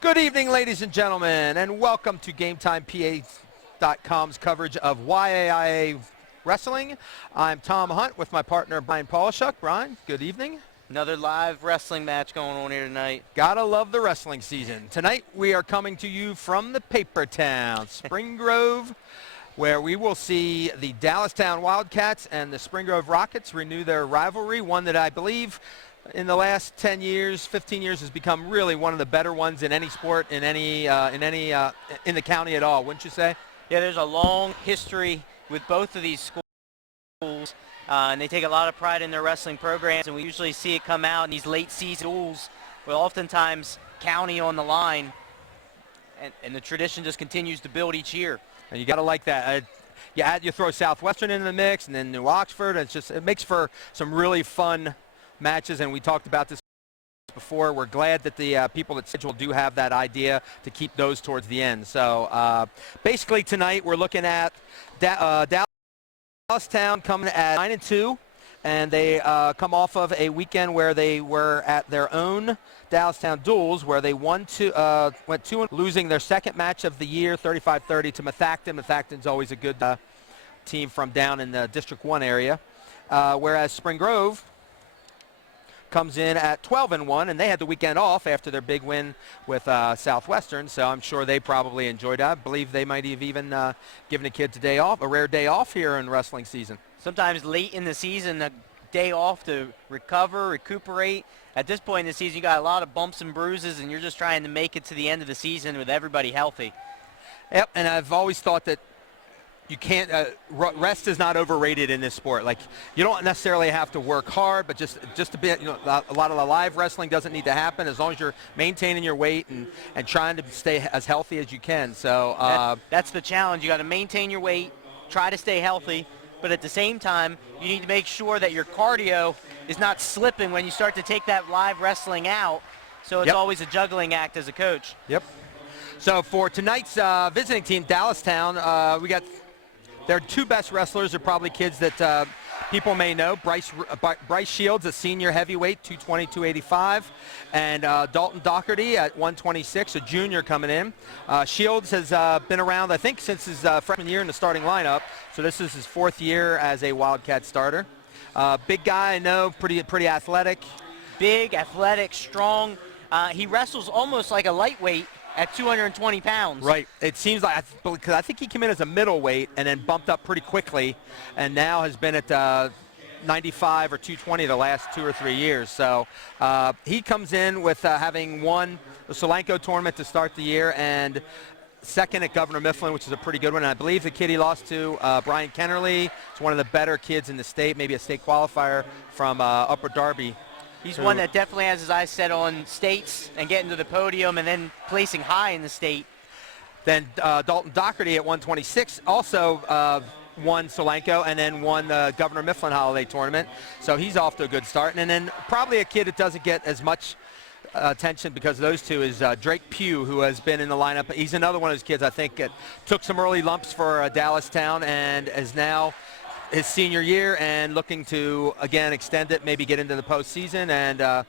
Good evening, ladies and gentlemen, and welcome to GameTimePA.com's coverage of YAIA Wrestling. I'm Tom Hunt with my partner, Brian Polishuk. Brian, good evening. Another live wrestling match going on here tonight. Gotta love the wrestling season. Tonight, we are coming to you from the Paper Town, Spring Grove, where we will see the Dallastown Wildcats and the Spring Grove Rockets renew their rivalry, one that I believe in the last 10 years, 15 years has become really one of the better ones in any sport, in the county at all, wouldn't you say? Yeah, there's a long history with both of these schools, and they take a lot of pride in their wrestling programs, and we usually see it come out in these late season duels with oftentimes county on the line, and the tradition just continues to build each year. And you got to like that. You throw Southwestern into the mix, and then New Oxford, and it makes for some really fun matches, and we talked about this before. We're glad that the people at schedule do have that idea to keep those towards the end. So basically tonight we're looking at Dallastown coming at 9-2, and they come off of a weekend where they were at their own Dallastown duels, where they went 2-0, losing their second match of the year, 35-30 to Methacton. Methacton's always a good team from down in the District 1 area, whereas Spring Grove comes in at 12-1, and they had the weekend off after their big win with Southwestern, so I'm sure they probably enjoyed it. I believe they might have even given the kids a rare day off here in wrestling season. Sometimes late in the season, a day off to recuperate. At this point in the season, you got a lot of bumps and bruises, and you're just trying to make it to the end of the season with everybody healthy. Yep, and I've always thought that you can't, rest is not overrated in this sport. Like, you don't necessarily have to work hard, but just a bit, a lot of the live wrestling doesn't need to happen as long as you're maintaining your weight and trying to stay as healthy as you can. So that's the challenge. You got to maintain your weight, try to stay healthy, but at the same time, you need to make sure that your cardio is not slipping when you start to take that live wrestling out. So it's always a juggling act as a coach. Yep. So for tonight's visiting team, Dallastown, we got their two best wrestlers are probably kids that people may know. Bryce Shields, a senior heavyweight, 220, 285, and Dalton Dockerty at 126, a junior coming in. Shields has been around, I think, since his freshman year in the starting lineup, so this is his fourth year as a Wildcat starter. Big guy, I know, pretty athletic. Big, athletic, strong. He wrestles almost like a lightweight at 220 pounds. Right. It seems like, because I think he came in as a middleweight and then bumped up pretty quickly, and now has been at 95 or 220 the last 2 or 3 years. So he comes in with having won the Solanco tournament to start the year and second at Governor Mifflin, which is a pretty good one. And I believe the kid he lost to, Brian Kennerly, is one of the better kids in the state, maybe a state qualifier from Upper Darby. He's one that definitely has his eyes set on states and getting to the podium and then placing high in the state. Then Dalton Dockerty at 126 also won Solanco and then won the Governor Mifflin Holiday Tournament. So he's off to a good start. And then probably a kid that doesn't get as much attention because of those two is Drake Pugh, who has been in the lineup. He's another one of those kids I think that took some early lumps for Dallastown and is now his senior year and looking to, again, extend it, maybe get into the postseason and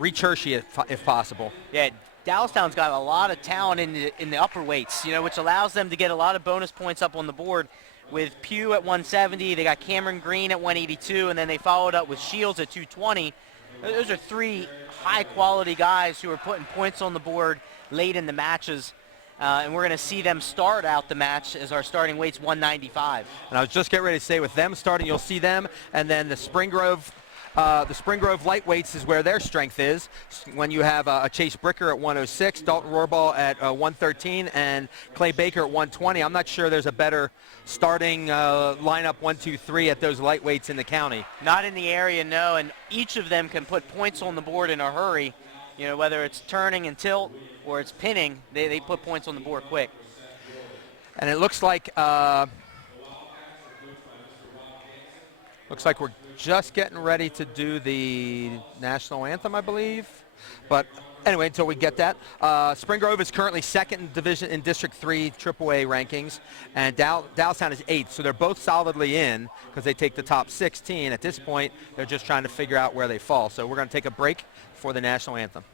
reach Hershey if possible. Yeah, Dallastown's got a lot of talent in the upper weights, which allows them to get a lot of bonus points up on the board. With Pugh at 170, they got Cameron Green at 182, and then they followed up with Shields at 220. Those are three high-quality guys who are putting points on the board late in the matches. And we're going to see them start out the match as our starting weight's 195. And I was just getting ready to say, with them starting, you'll see them, and then the Spring Grove lightweights is where their strength is. When you have a Chase Bricker at 106, Dalton Roarball at 113, and Clay Baker at 120. I'm not sure there's a better starting lineup 1, 2, 3 at those lightweights in the county. Not in the area, no, and each of them can put points on the board in a hurry. Whether it's turning and tilt or it's pinning, they put points on the board quick. And it looks like we're just getting ready to do the national anthem, I believe. But anyway, until we get that, Spring Grove is currently second in division in District 3 AAA rankings, and Dallastown is 8th. So they're both solidly in because they take the top 16. At this point, they're just trying to figure out where they fall. So we're going to take a break for the national anthem.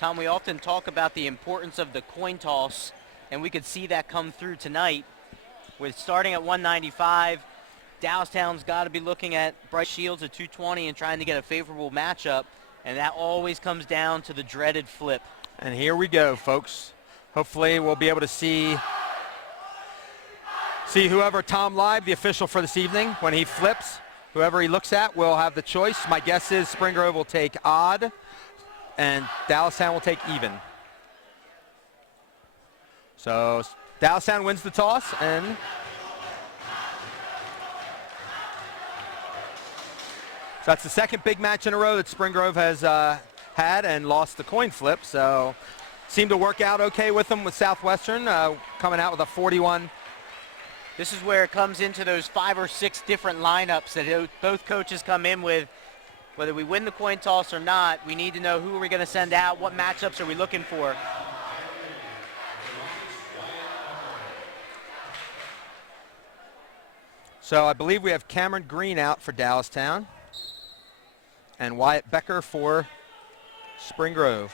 Tom, we often talk about the importance of the coin toss, and we could see that come through tonight. With starting at 195, Dallastown's got to be looking at Bryce Shields at 220 and trying to get a favorable matchup, and that always comes down to the dreaded flip. And here we go, folks. Hopefully we'll be able to see whoever Tom Live, the official for this evening, when he flips, whoever he looks at will have the choice. My guess is Spring Grove will take odd, and Dallastown will take even. So Dallastown wins the toss, and so that's the second big match in a row that Spring Grove has had and lost the coin flip. So seemed to work out okay with them with Southwestern, coming out with a 41. This is where it comes into those 5 or 6 different lineups that both coaches come in with. Whether we win the coin toss or not, we need to know who are we going to send out, what matchups are we looking for. So I believe we have Cameron Green out for Dallastown and Wyatt Becker for Spring Grove.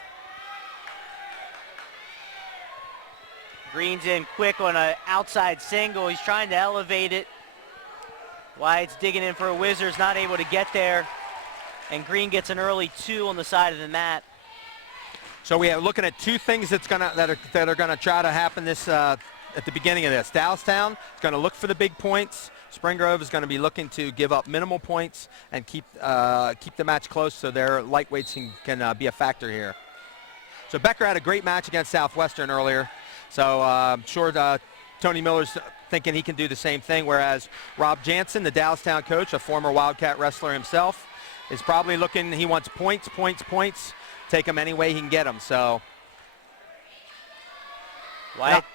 Green's in quick on an outside single. He's trying to elevate it. Wyatt's digging in for a Wizards, not able to get there. And Green gets an early 2 on the side of the mat. So we are looking at 2 things that are gonna try to happen this at the beginning of this. Dallastown is going to look for the big points. Spring Grove is going to be looking to give up minimal points and keep the match close so their lightweights can be a factor here. So Becker had a great match against Southwestern earlier. So I'm sure Tony Miller's thinking he can do the same thing, whereas Rob Jansen, the Dallastown coach, a former Wildcat wrestler himself, is probably looking, he wants points, points, take them any way he can get them. So Wyatt's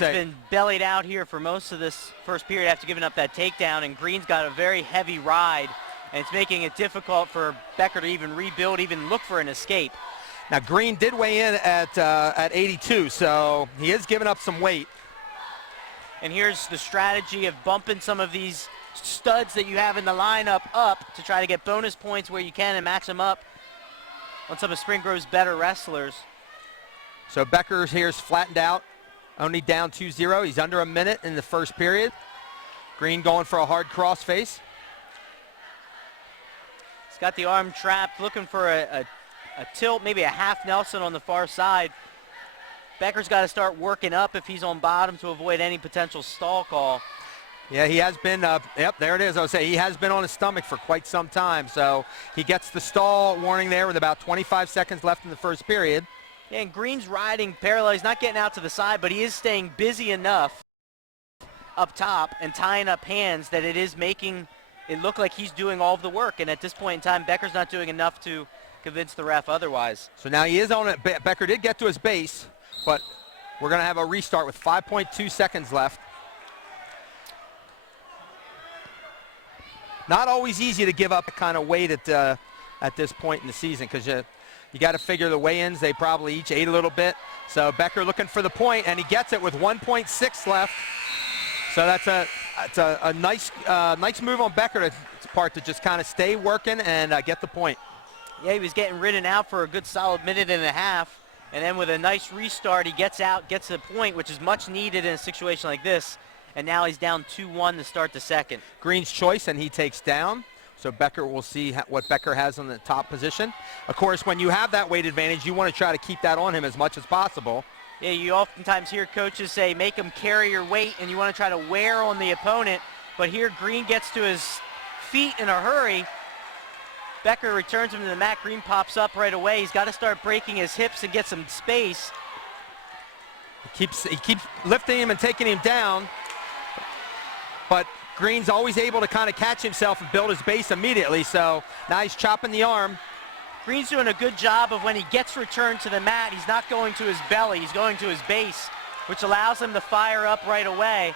been bellied out here for most of this first period after giving up that takedown, and Green's got a very heavy ride, and it's making it difficult for Becker to even rebuild, even look for an escape. Now Green did weigh in at 82, so he is giving up some weight. And here's the strategy of bumping some of these studs that you have in the lineup up to try to get bonus points where you can and match them up on some of Spring Grove's better wrestlers. So Becker here's flattened out, only down 2-0. He's under a minute in the first period. Green going for a hard crossface. He's got the arm trapped, looking for a tilt, maybe a half Nelson on the far side. Becker's got to start working up if he's on bottom to avoid any potential stall call. Yeah, he has been, yep, there it is. I would say he has been on his stomach for quite some time. So he gets the stall warning there with about 25 seconds left in the first period. Yeah, and Green's riding parallel. He's not getting out to the side, but he is staying busy enough up top and tying up hands that it is making it look like he's doing all of the work. And at this point in time, Becker's not doing enough to convince the ref otherwise. So now he is on it. Becker did get to his base, but we're going to have a restart with 5.2 seconds left. Not always easy to give up that kind of weight at this point in the season, because you got to figure the weigh-ins, they probably each ate a little bit. So Becker looking for the point, and he gets it with 1.6 left. So that's a nice move on Becker's part to just kind of stay working and get the point. Yeah, he was getting ridden out for a good solid minute and a half, and then with a nice restart, he gets out, gets the point, which is much needed in a situation like this, and now he's down 2-1 to start the second. Green's choice, and he takes down. So Becker will see what Becker has on the top position. Of course, when you have that weight advantage, you want to try to keep that on him as much as possible. Yeah, you oftentimes hear coaches say, make him carry your weight, and you want to try to wear on the opponent, but here Green gets to his feet in a hurry. Becker returns him to the mat. Green pops up right away. He's got to start breaking his hips and get some space. He keeps lifting him and taking him down, but Green's always able to kind of catch himself and build his base immediately, so now he's chopping the arm. Green's doing a good job of when he gets returned to the mat, he's not going to his belly, he's going to his base, which allows him to fire up right away.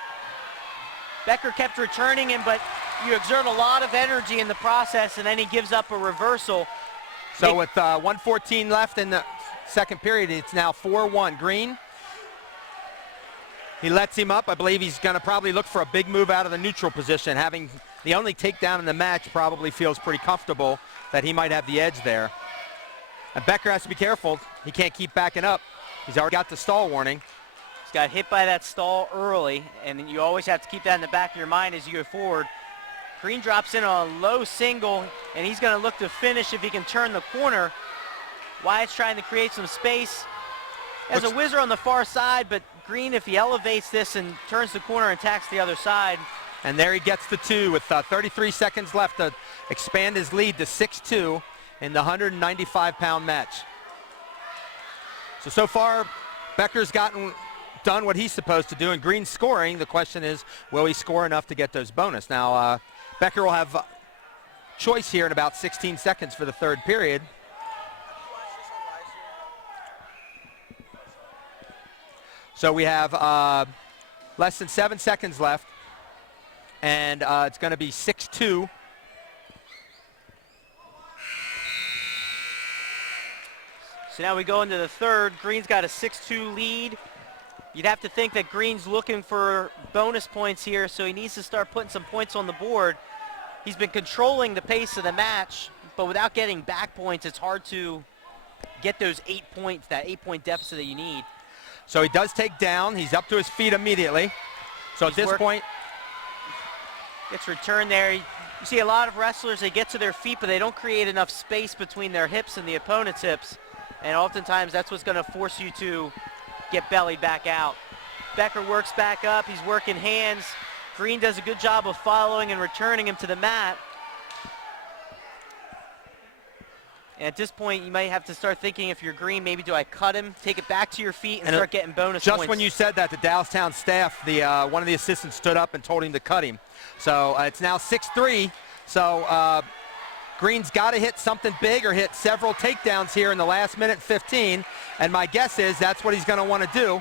Becker kept returning him, but you exert a lot of energy in the process, and then he gives up a reversal. So with 1:14 left in the second period, it's now 4-1 Green. He lets him up. I believe he's going to probably look for a big move out of the neutral position. Having the only takedown in the match, probably feels pretty comfortable that he might have the edge there. And Becker has to be careful. He can't keep backing up. He's already got the stall warning. He's got hit by that stall early, and you always have to keep that in the back of your mind as you go forward. Green drops in on a low single, and he's going to look to finish if he can turn the corner. Wyatt's trying to create some space. Has a whizzer on the far side, but Green, if he elevates this and turns the corner and attacks the other side. And there he gets the 2 with 33 seconds left to expand his lead to 6-2 in the 195-pound match. So far, Becker's done what he's supposed to do, and Green's scoring. The question is, will he score enough to get those bonus? Now, Becker will have choice here in about 16 seconds for the third period. So we have less than 7 seconds left, and it's going to be 6-2. So now we go into the third. Green's got a 6-2 lead. You'd have to think that Green's looking for bonus points here, so he needs to start putting some points on the board. He's been controlling the pace of the match, but without getting back points, it's hard to get those 8 points, that 8-point deficit that you need. So he does take down. He's up to his feet immediately. So at this point, gets returned there. You see a lot of wrestlers, they get to their feet, but they don't create enough space between their hips and the opponent's hips. And oftentimes that's what's going to force you to get bellied back out. Becker works back up. He's working hands. Green does a good job of following and returning him to the mat. And at this point, you might have to start thinking, if you're Green, maybe do I cut him, take it back to your feet, and start getting bonus points. Just when you said that, the Dallastown staff, one of the assistants stood up and told him to cut him. So it's now 6-3. So Green's got to hit something big or hit several takedowns here in the last minute 15. And my guess is that's what he's going to want to do.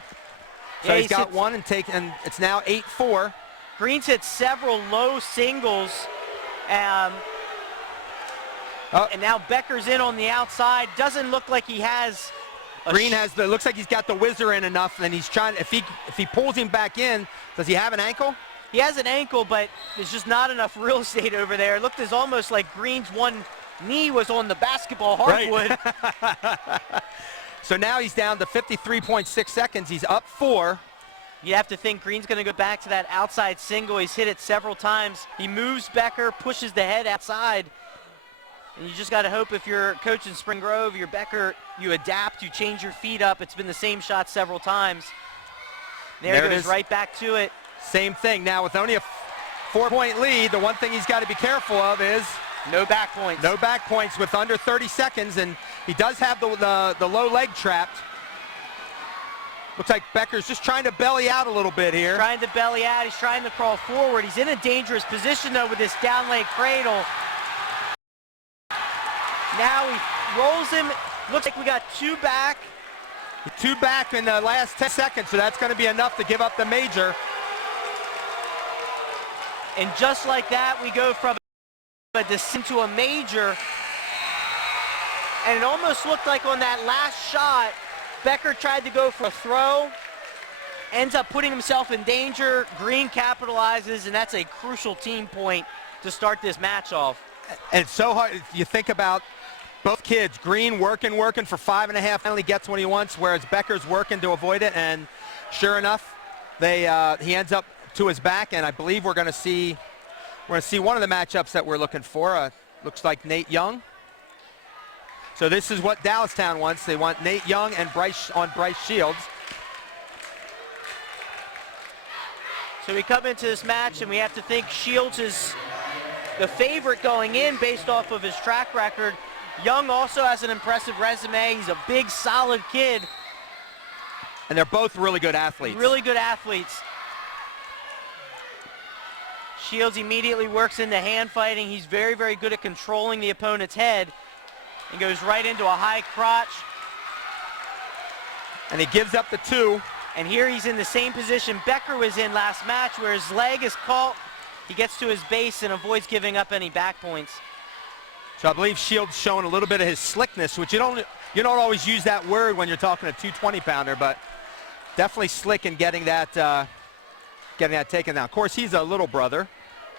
So he's got one and it's now 8-4. Green's hit several low singles. And now Becker's in on the outside. Doesn't look like he has. Green looks like he's got the whizzer in enough, and he's trying. If he pulls him back in, does he have an ankle? He has an ankle, but there's just not enough real estate over there. It looked as almost like Green's one knee was on the basketball hardwood. Right. So now he's down to 53.6 seconds. He's up 4. You have to think Green's going to go back to that outside single. He's hit it several times. He moves Becker, pushes the head outside. And you just got to hope, if you're coach in Spring Grove, you're Becker, you adapt, you change your feet up. It's been the same shot several times. There it goes, right back to it. Same thing. Now with only a 4-point lead, the one thing he's got to be careful of is no back points. No back points with under 30 seconds, and he does have the low leg trapped. Looks like Becker's just trying to belly out a little bit here. Trying to belly out. He's trying to crawl forward. He's in a dangerous position, though, with this down leg cradle. Now he rolls him. Looks like we got 2 back. 2 back in the last 10 seconds, so that's going to be enough to give up the major. And just like that, we go from a descent to a major. And it almost looked like on that last shot, Becker tried to go for a throw, ends up putting himself in danger. Green capitalizes, and that's a crucial team point to start this match off. And it's so hard. You think about both kids. Green working for 5.5, finally gets what he wants, whereas Becker's working to avoid it. And sure enough, he ends up to his back, and I believe we're going to see one of the matchups that we're looking for. Looks like Nate Young. So this is what Dallastown wants. They want Nate Young and Bryce Shields. So we come into this match, and we have to think Shields is the favorite going in based off of his track record. Young also has an impressive resume. He's a big, solid kid. And they're both really good athletes. Really good athletes. Shields immediately works into hand fighting. He's very, very good at controlling the opponent's head. And goes right into a high crotch. And he gives up the 2. And here he's in the same position Becker was in last match, where his leg is caught. He gets to his base and avoids giving up any back points. So I believe Shields showing a little bit of his slickness, which you don't always use that word when you're talking a 220-pounder, but definitely slick in getting that taken down. Of course, he's a little brother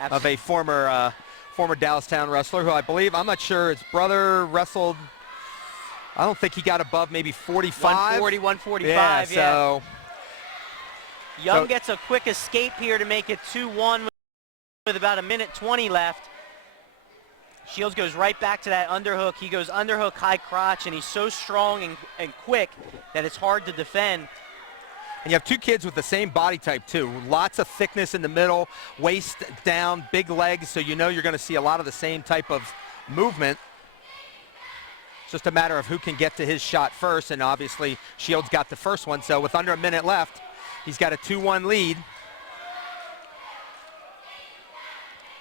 of a former Dallastown wrestler who I believe, I'm not sure, his brother wrestled I don't think he got above maybe 45. 140, 145, yeah. So Young gets a quick escape here to make it 2-1 with about 1:20 left. Shields goes right back to that underhook. He goes underhook, high crotch, and he's so strong and quick that it's hard to defend. And you have two kids with the same body type, too. Lots of thickness in the middle, waist down, big legs, so you know you're going to see a lot of the same type of movement. It's just a matter of who can get to his shot first, and obviously Shields got the first one, so with under a minute left, he's got a 2-1 lead.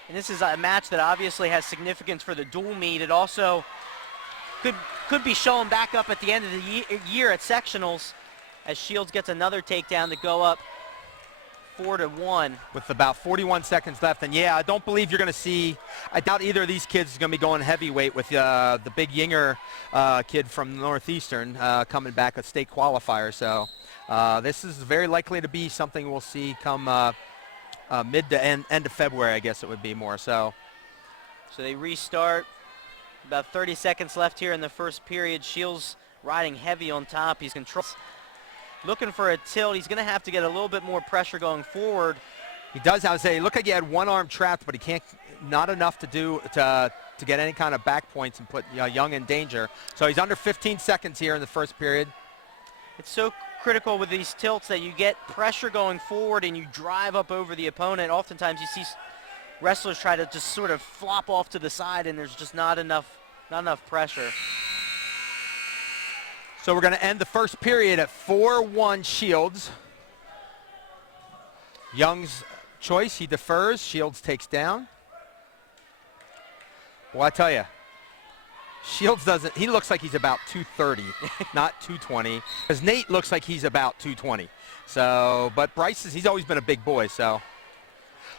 And this is a match that obviously has significance for the dual meet. It also could be showing back up at the end of the year at sectionals as Shields gets another takedown to go up 4-1. With about 41 seconds left. And yeah, I don't believe you're going to see, I doubt either of these kids is going to be going heavyweight with the big Yinger kid from Northeastern coming back a state qualifier. So this is very likely to be something we'll see come mid to end of February, I guess it would be more. So they restart. About 30 seconds left here in the first period. Shields riding heavy on top. He's looking for a tilt. He's going to have to get a little bit more pressure going forward. He does, I would say, look like he had one arm trapped, but he can't, not enough to do to get any kind of back points and put Young in danger. So he's under 15 seconds here in the first period. It's so critical with these tilts that you get pressure going forward and you drive up over the opponent. Oftentimes you see wrestlers try to just sort of flop off to the side and there's just not enough pressure. So we're going to end the first period at 4-1 Shields. Young's choice, he defers, Shields takes down. Well, I tell you, Shields doesn't, he looks like he's about 230, not 220, because Nate looks like he's about 220. So, but Bryce, he's always been a big boy, so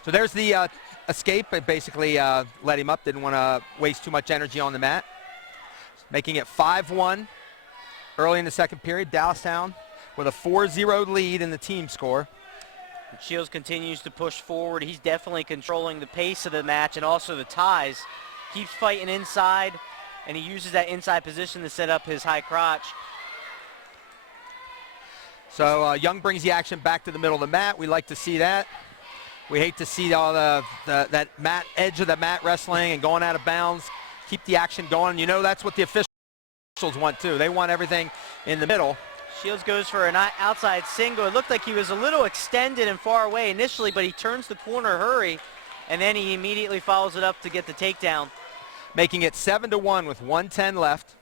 there's the escape. It basically let him up, didn't want to waste too much energy on the mat. Making it 5-1 early in the second period. Dallastown with a 4-0 lead in the team score. Shields continues to push forward. He's definitely controlling the pace of the match and also the ties. Keeps fighting inside, and he uses that inside position to set up his high crotch. So Young brings the action back to the middle of the mat. We like to see that. We hate to see all that mat edge of the mat wrestling and going out of bounds. Keep the action going. You know that's what the officials want too. They want everything in the middle. Shields goes for an outside single. It looked like he was a little extended and far away initially, but he turns the corner hurry, and then he immediately follows it up to get the takedown. Making it 7-1 with 1:10 left.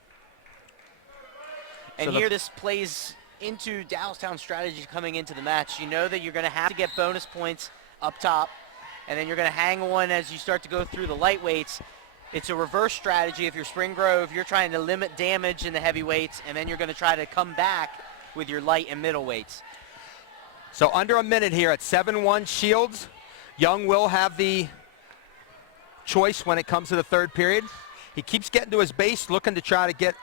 And so here this plays into Dallastown's strategy coming into the match. You know that you're going to have to get bonus points up top, and then you're going to hang on as you start to go through the lightweights. It's a reverse strategy. If you're Spring Grove, you're trying to limit damage in the heavyweights, and then you're going to try to come back with your light and middleweights. So under a minute here at 7-1 Shields. Young will have the choice when it comes to the third period. He keeps getting to his base, looking to try to get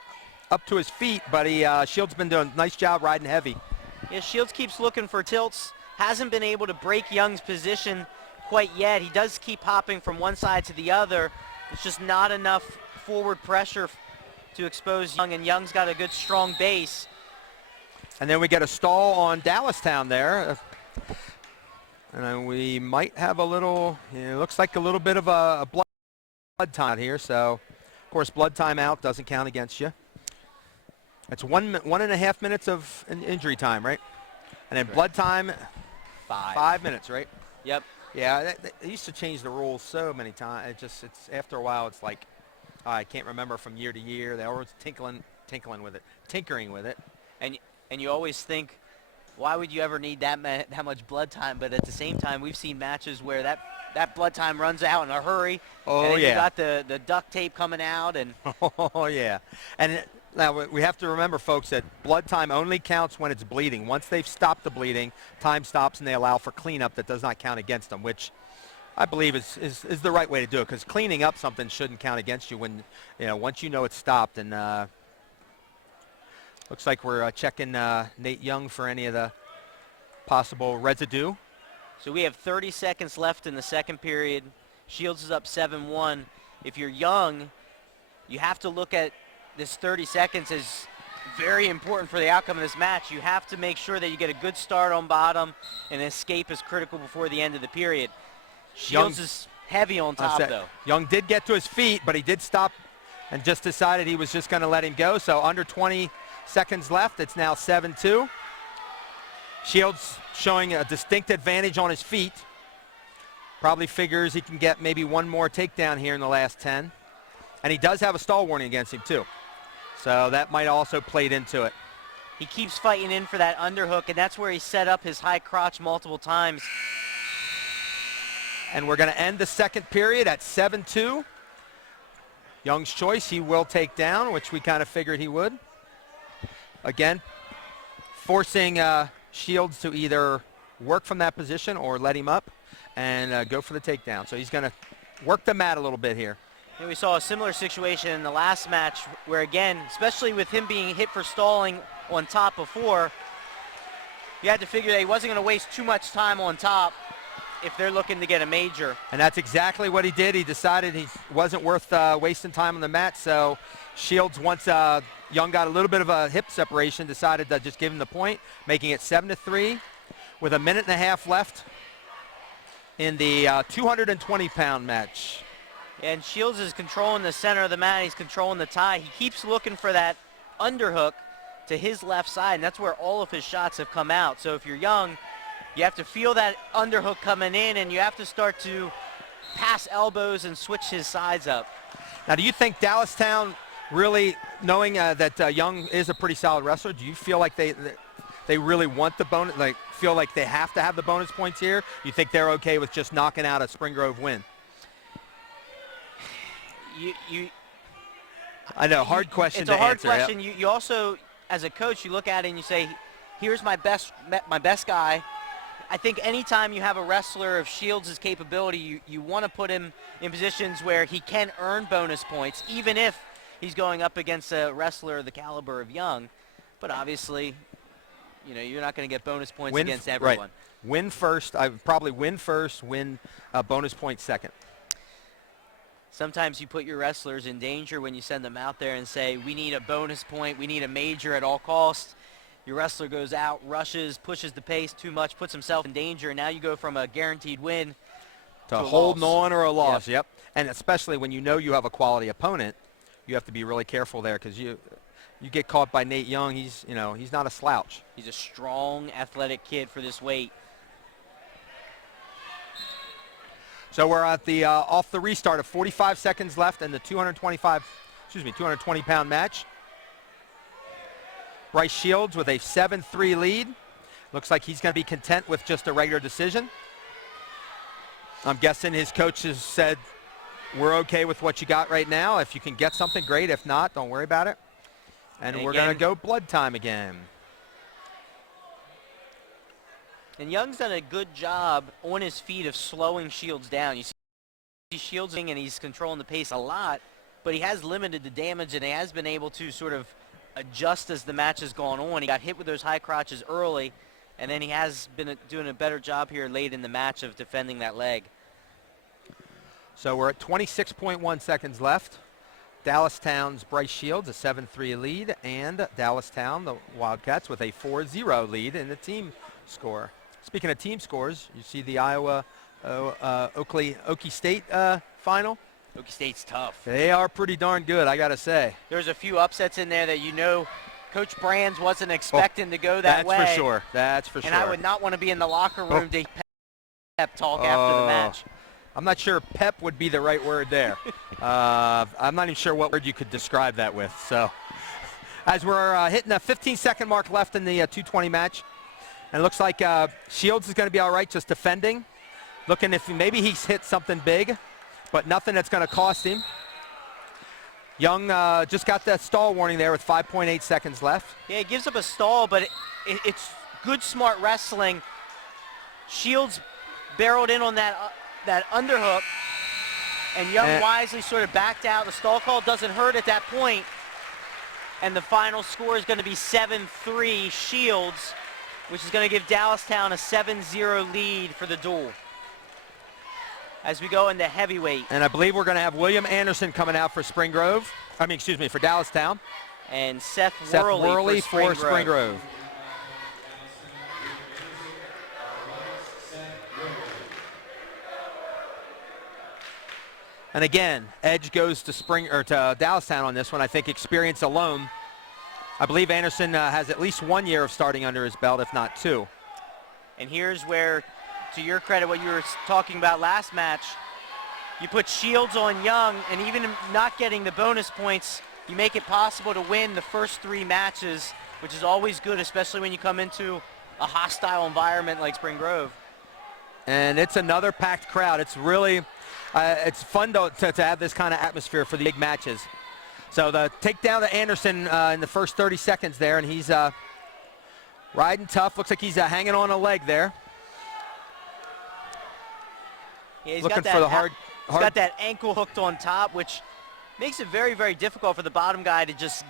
up to his feet, but Shields been doing a nice job riding heavy. Yeah, Shields keeps looking for tilts. Hasn't been able to break Young's position quite yet. He does keep hopping from one side to the other. It's just not enough forward pressure to expose Young, and Young's got a good strong base. And then we get a stall on Dallastown there. And then we might have a little, it looks like a little bit of a blood time here. So, of course, blood time out doesn't count against you. It's 1.5 minutes of an injury time, right? And then blood time, 5 minutes, right? Yep. Yeah, they used to change the rules so many times. It's after a while, it's like, I can't remember from year to year. They always tinkering with it. And you always think, why would you ever need that much blood time? But at the same time, we've seen matches where that blood time runs out in a hurry. Oh, and then yeah. You got the duct tape coming out. And oh, yeah. And now we have to remember, folks, that blood time only counts when it's bleeding. Once they've stopped the bleeding, time stops and they allow for cleanup. That does not count against them, which I believe is the right way to do it, because cleaning up something shouldn't count against you when, once you know it's stopped. And looks like we're checking Nate Young for any of the possible residue. So we have 30 seconds left in the second period. Shields is up 7-1. If you're Young, you have to look at this 30 seconds as Very important for the outcome of this match. You have to make sure that you get a good start on bottom, and escape is critical before the end of the period. Shields is heavy on top, though. Young did get to his feet, but he did stop and just decided he was just going to let him go. So under 20 seconds left. It's now 7-2. Shields showing a distinct advantage on his feet. Probably figures he can get maybe one more takedown here in the last 10. And he does have a stall warning against him, too. So that might also played into it. He keeps fighting in for that underhook, and that's where he set up his high crotch multiple times. And we're going to end the second period at 7-2. Young's choice, he will take down, which we kind of figured he would. Again, forcing Shields to either work from that position or let him up and go for the takedown. So he's going to work the mat a little bit here. And we saw a similar situation in the last match where, again, especially with him being hit for stalling on top before, you had to figure that he wasn't going to waste too much time on top if they're looking to get a major. And that's exactly what he did. He decided he wasn't worth wasting time on the mat. So Shields, once Young got a little bit of a hip separation, decided to just give him the point, making it 7-3 with a minute and a half left in the 220-pound match. And Shields is controlling the center of the mat. He's controlling the tie. He keeps looking for that underhook to his left side, and that's where all of his shots have come out. So if you're Young, you have to feel that underhook coming in, and you have to start to pass elbows and switch his sides up. Now, do you think Dallastown, really knowing that Young is a pretty solid wrestler, do you feel like they really want the bonus, like feel like they have to have the bonus points here? You think they're okay with just knocking out a Spring Grove win? I know, hard question to answer. It's a hard question. Yep. You also, as a coach, you look at it and you say, here's my best guy. I think anytime you have a wrestler of Shields' capability, you want to put him in positions where he can earn bonus points, even if he's going up against a wrestler of the caliber of Young. But obviously, you know, you're not going to get bonus points against everyone. Right. Win first. I would probably win first, win bonus point second. Sometimes you put your wrestlers in danger when you send them out there and say, we need a bonus point, we need a major at all costs. Your wrestler goes out, rushes, pushes the pace too much, puts himself in danger, and now you go from a guaranteed win to holding on or a loss. Yep. And especially when you know you have a quality opponent, you have to be really careful there, because you get caught by Nate Young. He's not a slouch. He's a strong, athletic kid for this weight. So we're at the off the restart of 45 seconds left in the 220-pound match. Bryce Shields with a 7-3 lead. Looks like he's going to be content with just a regular decision. I'm guessing his coaches said, we're okay with what you got right now. If you can get something, great. If not, don't worry about it. And we're going to go blood time again. And Young's done a good job on his feet of slowing Shields down. You see Shields and he's controlling the pace a lot, but he has limited the damage, and he has been able to sort of adjust as the match has gone on. He got hit with those high crotches early, and then he has been doing a better job here late in the match of defending that leg. So we're at 26.1 seconds left. Dallastown's Bryce Shields, a 7-3 lead, and Dallastown, the Wildcats, with a 4-0 lead in the team score. Speaking of team scores, you see the Iowa Okie State final. Okie State's tough. They are pretty darn good, I got to say. There's a few upsets in there that Coach Brands wasn't expecting to go that way. That's for sure. That's for sure. And I would not want to be in the locker room to pep talk after the match. I'm not sure pep would be the right word there. I'm not even sure what word you could describe that with. So as we're hitting a 15-second mark left in the 220 match, and it looks like Shields is going to be all right just defending. Looking if maybe he's hit something big, but nothing that's going to cost him. Young just got that stall warning there with 5.8 seconds left. Yeah, it gives up a stall, but it's good, smart wrestling. Shields barreled in on that underhook, and Young wisely sort of backed out. The stall call doesn't hurt at that point, and the final score is going to be 7-3 Shields, which is going to give Dallastown a 7-0 lead for the duel as we go into heavyweight. And I believe we're going to have William Anderson coming out for for Dallastown. And Seth Seth Whirley Whirley for Spring Grove. Grove. And again, edge goes to Dallastown on this one. I think experience alone. I believe Anderson has at least 1 year of starting under his belt, if not 2. And here's where, to your credit, what you were talking about last match, you put Shields on Young, and even not getting the bonus points, you make it possible to win the first 3 matches, which is always good, especially when you come into a hostile environment like Spring Grove. And it's another packed crowd. It's really, it's fun to have this kind of atmosphere for the big matches. So the takedown to Anderson in the first 30 seconds there, and he's riding tough. Looks like he's hanging on a leg there. Yeah, he's looking got that for the hard. He's got that ankle hooked on top, which makes it very, very difficult for the bottom guy to just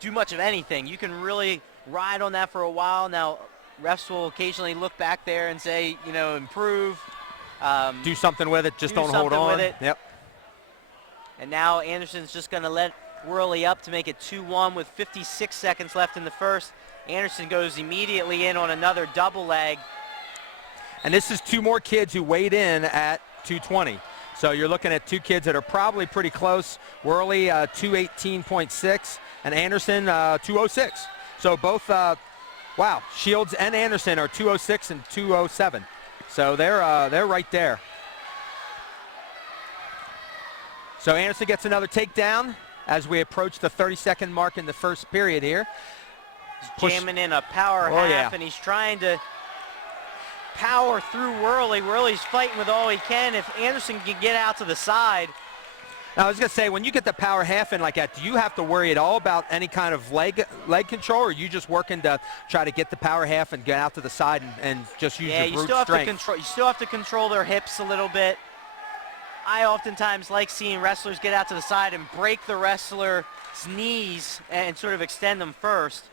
do much of anything. You can really ride on that for a while. Now, refs will occasionally look back there and say, you know, improve. Do something with it. Just don't hold something on. with it. Yep. And now Anderson's just going to let Whirley up to make it 2-1 with 56 seconds left in the first. Anderson goes immediately in on another double leg. And this is 2 more kids who weighed in at 220. So you're looking at 2 kids that are probably pretty close. Whirley 218.6 and Anderson 206. So both, wow, Shields and Anderson are 206 and 207. So they're right there. So Anderson gets another takedown as we approach the 30-second mark in the first period here. He's jamming in a power half, yeah. And he's trying to power through Whirley. Whirley's fighting with all he can. If Anderson can get out to the side. Now, I was going to say, when you get the power half in like that, do you have to worry at all about any kind of leg control, or are you just working to try to get the power half and get out to the side and just use your brute strength? You still have to control their hips a little bit. I oftentimes like seeing wrestlers get out to the side and break the wrestler's knees and sort of extend them first.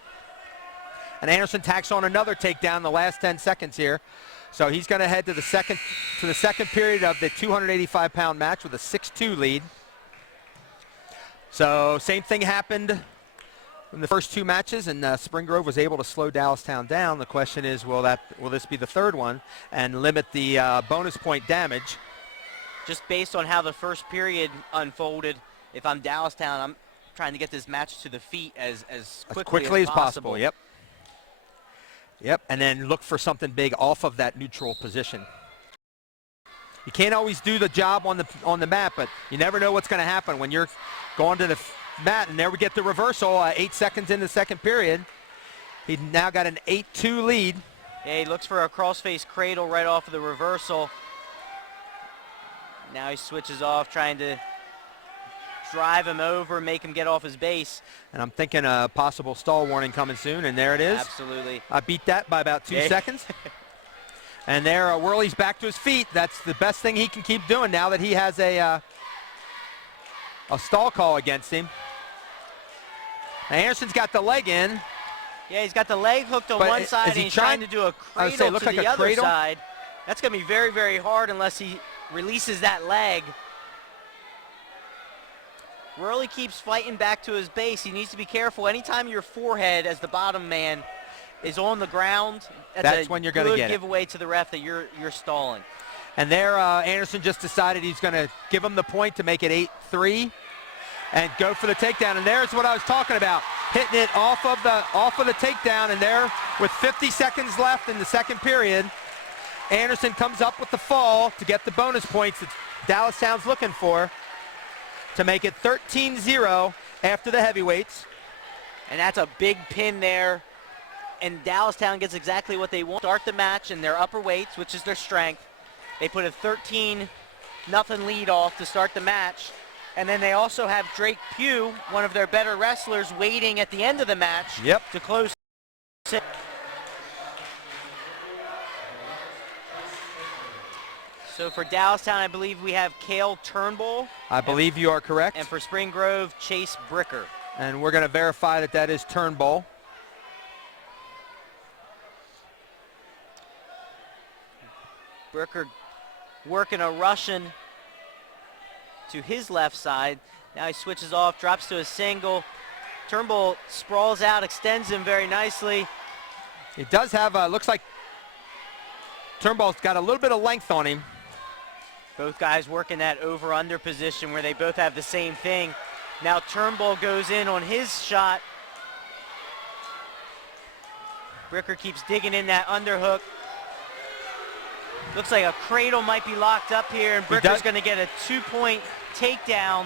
And Anderson tacks on another takedown in the last 10 seconds here. So he's going to head to the second period of the 285-pound match with a 6-2 lead. So same thing happened in the first 2 matches, and Spring Grove was able to slow Dallastown down. The question is, will this be the third one and limit the bonus point damage? Just based on how the first period unfolded, if I'm Dallastown, I'm trying to get this match to the feet as quickly as possible. Yep. Yep, and then look for something big off of that neutral position. You can't always do the job on the mat, but you never know what's going to happen when you're going to the mat. And there we get the reversal 8 seconds in the second period. He's now got an 8-2 lead. Yeah, he looks for a crossface cradle right off of the reversal. Now he switches off, trying to drive him over, make him get off his base. And I'm thinking a possible stall warning coming soon, and there it is. Absolutely. I beat that by about 2 seconds. And there, Whirley's back to his feet. That's the best thing he can keep doing now that he has a stall call against him. Now Anderson's got the leg in. Yeah, he's got the leg hooked on one side, and he's trying to do a cradle to the other side. That's going to be very, very hard unless he releases that leg. Whirley keeps fighting back to his base. He needs to be careful. Anytime your forehead as the bottom man is on the ground, that's when you're going to get good giveaway to the ref that you're stalling. And there, Anderson just decided he's going to give him the point to make it 8-3 and go for the takedown. And there's what I was talking about, hitting it off of the takedown. And there, with 50 seconds left in the second period, Anderson comes up with the fall to get the bonus points that Dallastown's looking for to make it 13-0 after the heavyweights. And that's a big pin there. And Dallastown gets exactly what they want. Start the match in their upper weights, which is their strength. They put a 13-0 lead off to start the match. And then they also have Drake Pugh, one of their better wrestlers, waiting at the end of the match to close. So for Dallastown, I believe we have Cale Turnbull. I believe you are correct. And for Spring Grove, Chase Bricker. And we're going to verify that that is Turnbull. Bricker working a Russian to his left side. Now he switches off, drops to a single, Turnbull sprawls out, extends him very nicely. He does have, looks like Turnbull's got a little bit of length on him. Both guys working that over-under position where they both have the same thing. Now Turnbull goes in on his shot. Becker keeps digging in that underhook. Looks like a cradle might be locked up here, and Becker's going to get a 2-point takedown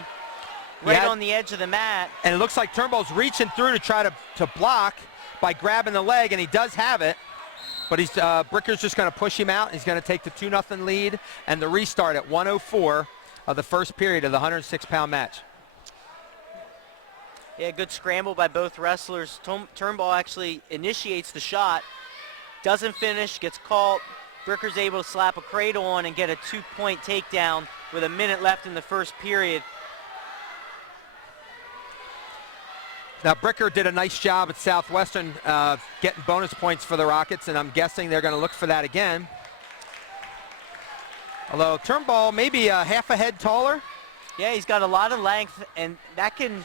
right on the edge of the mat. And it looks like Turnbull's reaching through to try to block by grabbing the leg, and he does have it. But Becker's just going to push him out. He's going to take the 2-0 lead and the restart at 1:04 of the first period of the 106-pound match. Yeah, good scramble by both wrestlers. Turnbull actually initiates the shot, doesn't finish, gets caught. Becker's able to slap a cradle on and get a 2-point takedown with a minute left in the first period. Now, Becker did a nice job at Southwestern getting bonus points for the Rockets, and I'm guessing they're going to look for that again. Although Turnbull maybe half a head taller. Yeah, he's got a lot of length, and that can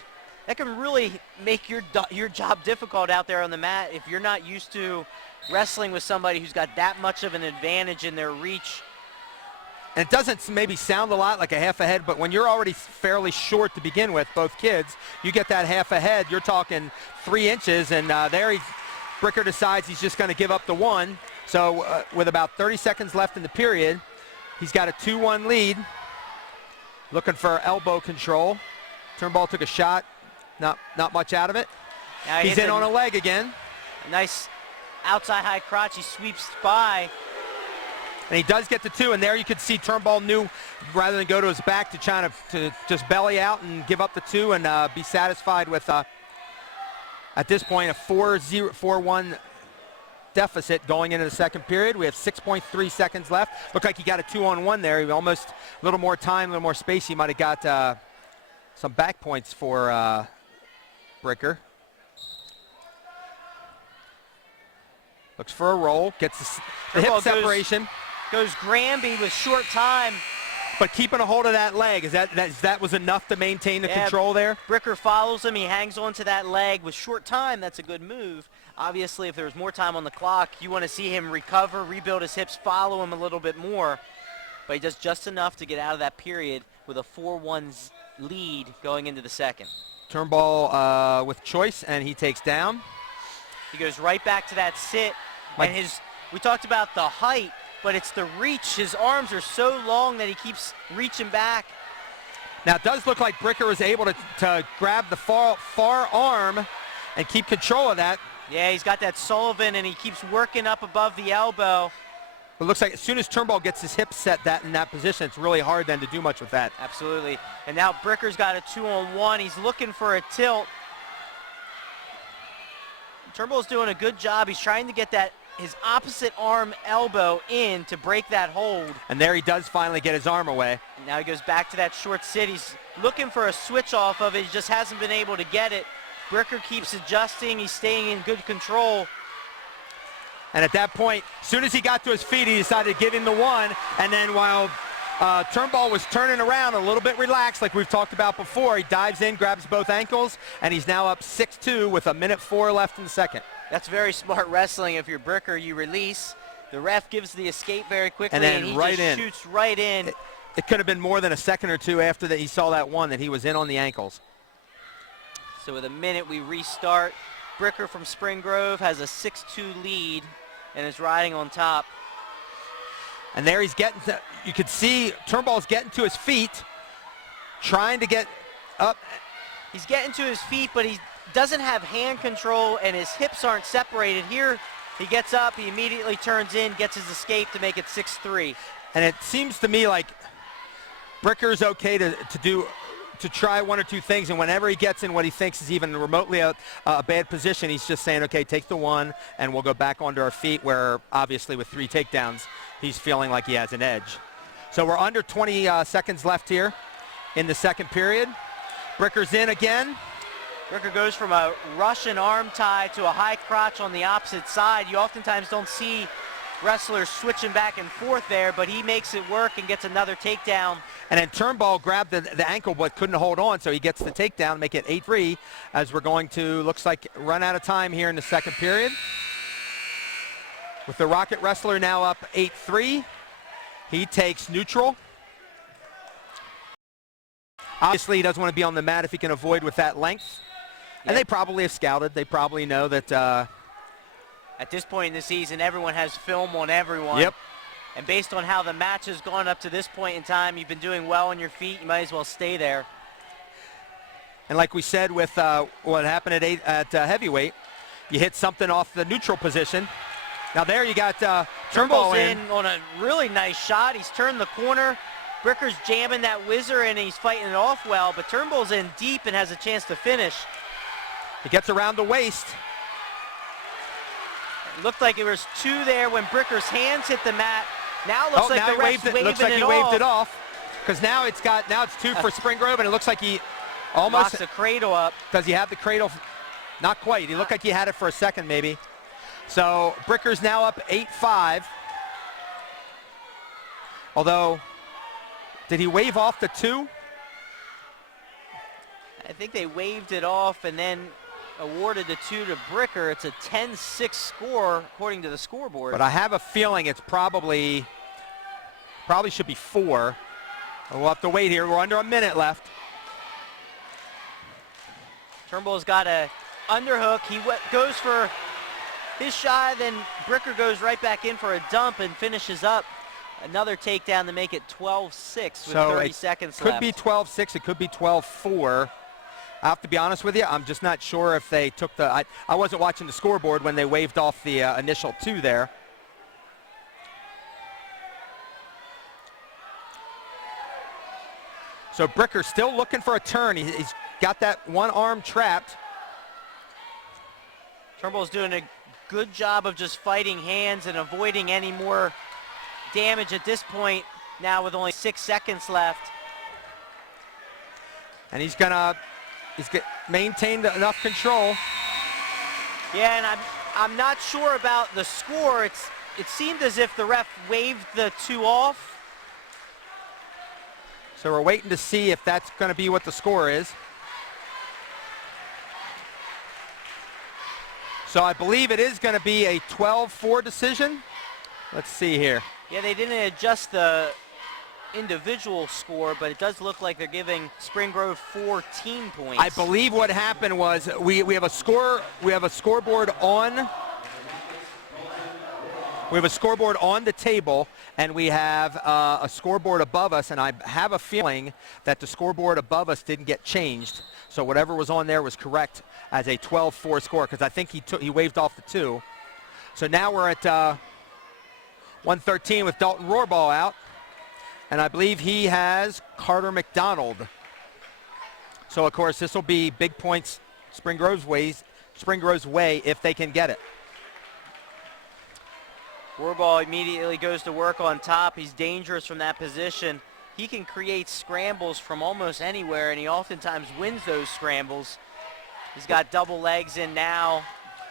really make your job difficult out there on the mat if you're not used to wrestling with somebody who's got that much of an advantage in their reach. And it doesn't maybe sound a lot like a half a head, but when you're already fairly short to begin with, both kids, you get that half a head, you're talking 3 inches, and Becker decides he's just going to give up the 1. So with about 30 seconds left in the period, he's got a 2-1 lead, looking for elbow control. Turnbull took a shot, not much out of it. Now he's in on a leg again. A nice outside high crotch, he sweeps by. And he does get the 2, and there you could see Turnbull knew rather than go to his back to try to just belly out and give up the 2 and be satisfied with, at this point, a 4-1 deficit going into the second period. We have 6.3 seconds left. Looked like he got a 2-on-1 there. He almost a little more time, a little more space. He might have got some back points for Becker. Looks for a roll, gets the hip separation. Goes Granby with short time. But keeping a hold of that leg, that was enough to maintain the control there? Becker follows him, he hangs onto that leg with short time. That's a good move. Obviously, if there was more time on the clock, you want to see him recover, rebuild his hips, follow him a little bit more. But he does just enough to get out of that period with a 4-1 lead going into the second. Turnbull with choice, and he takes down. He goes right back to that sit. And we talked about the height, but it's the reach. His arms are so long that he keeps reaching back. Now, it does look like Becker was able to grab the far arm and keep control of that. Yeah, he's got that Sullivan, and he keeps working up above the elbow. It looks like as soon as Turnbull gets his hips set in that position, it's really hard then to do much with that. Absolutely. And now Becker's got a 2-on-1. He's looking for a tilt. Turnbull's doing a good job. He's trying to get his opposite arm elbow in to break that hold. And there he does finally get his arm away. Now he goes back to that short sit. He's looking for a switch off of it. He just hasn't been able to get it. Becker keeps adjusting. He's staying in good control. And at that point, as soon as he got to his feet, he decided to give him the 1. And then while Turnbull was turning around a little bit relaxed, like we've talked about before, he dives in, grabs both ankles, and he's now up 6-2 with 1:04 left in the second. That's very smart wrestling. If you're Becker, you release. The ref gives the escape very quickly, and then he right just shoots right in. It could have been more than a second or two after that he saw that 1 that he was in on the ankles. So with a minute, we restart. Becker from Spring Grove has a 6-2 lead and is riding on top. And there he's getting to, you could see Turnbull's getting to his feet, trying to get up. He's getting to his feet, but he doesn't have hand control, and his hips aren't separated. Here, he gets up, he immediately turns in, gets his escape to make it 6-3. And it seems to me like Becker's okay to try 1 or 2 things, and whenever he gets in what he thinks is even remotely a bad position, he's just saying, okay, take the 1, and we'll go back onto our feet, where obviously with 3 takedowns, he's feeling like he has an edge. So we're under 20 seconds left here in the second period. Becker's in again. Becker goes from a Russian arm tie to a high crotch on the opposite side. You oftentimes don't see wrestlers switching back and forth there, but he makes it work and gets another takedown. And then Turnbull grabbed the ankle but couldn't hold on, so he gets the takedown, make it 8-3 as we're going to, looks like, run out of time here in the second period. With the Rocket wrestler now up 8-3, he takes neutral. Obviously, he doesn't want to be on the mat if he can avoid with that length. Yep. And they probably have scouted. They probably know that. At this point in the season, everyone has film on everyone. Yep. And based on how the match has gone up to this point in time, you've been doing well on your feet. You might as well stay there. And like we said with what happened at heavyweight, you hit something off the neutral position. Now there you got Turnbull in on a really nice shot. He's turned the corner. Bricker's jamming that whizzer and he's fighting it off well, but Turnbull's in deep and has a chance to finish. He gets around the waist. It looked like it was two there when Bricker's hands hit the mat. Now it looks like the ref's waving it off. Looks like he waved it off because now it's two for Spring Grove, and it looks like he almost locks the cradle up. Does he have the cradle? Not quite. He looked like he had it for a second maybe. So Bricker's now up 8-5. Although, did he wave off the two? I think they waved it off and then awarded the two to Bricker. It's a 10-6 score according to the scoreboard. But I have a feeling it's probably should be 4. We'll have to wait here. We're under a minute left. Turnbull's got a underhook. He goes for his shot, then Bricker goes right back in for a dump and finishes up another takedown to make it 12-6 with 30 seconds left. Could be 12-6. It could be 12-4. I have to be honest with you, I'm just not sure if they took the, I wasn't watching the scoreboard when they waved off the initial 2 there. So Bricker still looking for a turn. He's got that one arm trapped. Turnbull's doing a good job of just fighting hands and avoiding any more damage at this point now with only 6 seconds left. And he's maintained enough control. Yeah, and I'm not sure about the score. It seemed as if the ref waved the 2 off. So we're waiting to see if that's going to be what the score is. So I believe it is going to be a 12-4 decision. Let's see here. Yeah, they didn't adjust the individual score, but it does look like they're giving Spring Grove 14 points. I believe what happened was we have a scoreboard on. We have a scoreboard on the table, and we have a scoreboard above us, and I have a feeling that the scoreboard above us didn't get changed. So whatever was on there was correct as a 12-4 score, because I think he waved off the 2. So now we're at 113 with Dalton Roarball out, and I believe he has Carter McDonald. So of course this will be big points Spring Grove's way if they can get it. Whirlball immediately goes to work on top. He's dangerous from that position. He can create scrambles from almost anywhere, and he oftentimes wins those scrambles. He's got double legs in now,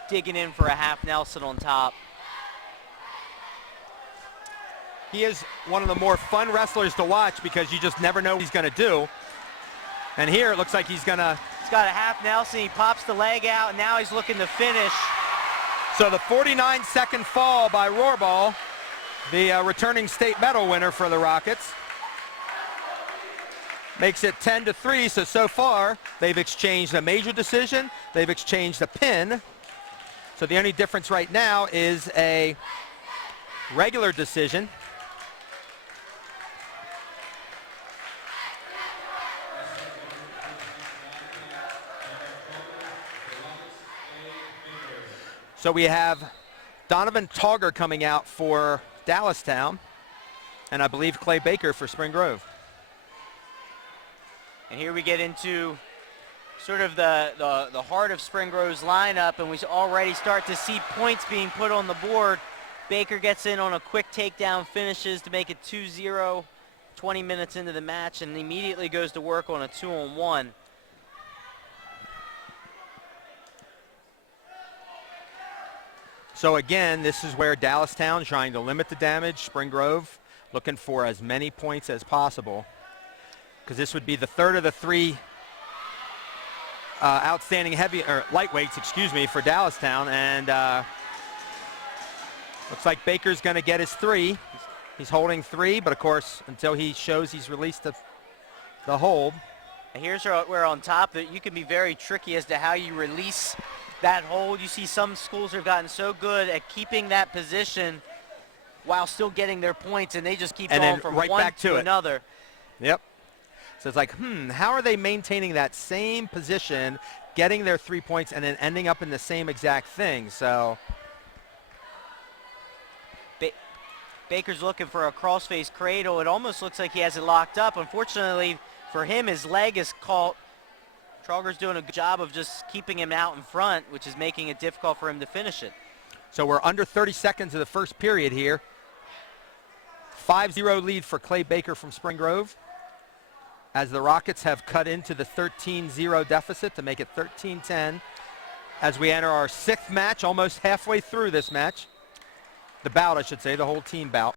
digging in for a half Nelson on top. He is one of the more fun wrestlers to watch because you just never know what he's going to do. And here it looks like he's got a half Nelson. He pops the leg out, and now he's looking to finish. So the 49-second fall by Roarball, the returning state medal winner for the Rockets, makes it 10-3. So far they've exchanged a major decision, they've exchanged a pin. So the only difference right now is a regular decision. So we have Donovan Troger coming out for Dallastown, and I believe Clay Baker for Spring Grove. And here we get into sort of the heart of Spring Grove's lineup, and we already start to see points being put on the board. Baker gets in on a quick takedown, finishes to make it 2-0, 20 minutes into the match, and immediately goes to work on a 2-on-1. So again, this is where Dallastown trying to limit the damage. Spring Grove looking for as many points as possible, because this would be the third of the three outstanding lightweights, excuse me, for Dallastown, and looks like Baker's going to get his 3. He's holding 3, but of course, until he shows he's released the hold. And here's where on top that you can be very tricky as to how you release that hold. You see some schools have gotten so good at keeping that position while still getting their points, and they just keep going from right one back to another. Yep. So it's like, how are they maintaining that same position, getting their 3 points, and then ending up in the same exact thing? So Baker's looking for a crossface cradle. It almost looks like he has it locked up. Unfortunately for him, his leg is caught. Troger's doing a good job of just keeping him out in front, which is making it difficult for him to finish it. So we're under 30 seconds of the first period here. 5-0 lead for Clay Baker from Spring Grove, as the Rockets have cut into the 13-0 deficit to make it 13-10 as we enter our 6th match, almost halfway through this match. The bout, I should say, the whole team bout.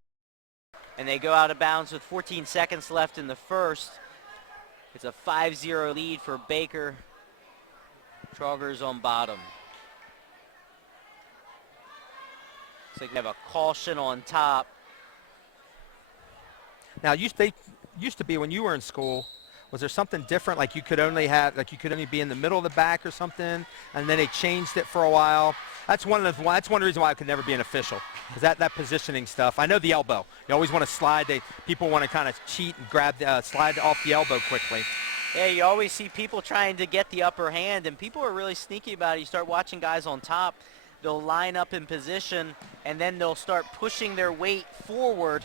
And they go out of bounds with 14 seconds left in the first. It's a 5-0 lead for Baker. Troger's on bottom. Looks like we have a caution on top. Now, they used to be, when you were in school, was there something different, like you could only be in the middle of the back or something, and then they changed it for a while? That's one reason why I could never be an official, is that positioning stuff. I know the elbow. You always want to slide. People want to kind of cheat and grab, slide off the elbow quickly. Yeah, you always see people trying to get the upper hand, and people are really sneaky about it. You start watching guys on top. They'll line up in position, and then they'll start pushing their weight forward.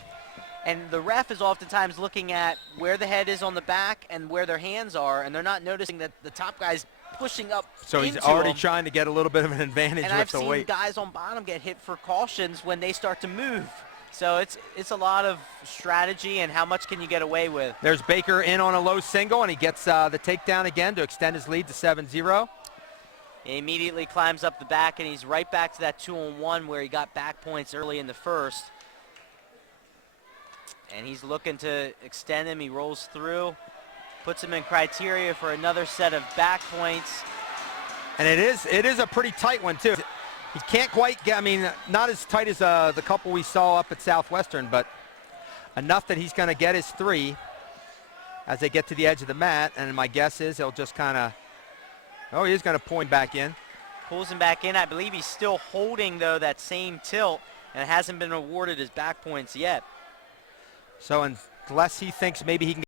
And the ref is oftentimes looking at where the head is on the back and where their hands are, and they're not noticing that the top guy's pushing up. So he's already trying to get a little bit of an advantage with the weight. And I've seen guys on bottom get hit for cautions when they start to move. So it's a lot of strategy and how much can you get away with. There's Baker in on a low single, and he gets the takedown again to extend his lead to 7-0. He immediately climbs up the back, and he's right back to that 2-on-1 where he got back points early in the first. And he's looking to extend him. He rolls through, puts him in criteria for another set of back points. And it is a pretty tight one, too. He can't quite get, not as tight as the couple we saw up at Southwestern, but enough that he's going to get his 3 as they get to the edge of the mat. And my guess is he'll just kind of, he is going to point back in. Pulls him back in. I believe he's still holding, though, that same tilt, and hasn't been awarded his back points yet. So unless he thinks maybe he can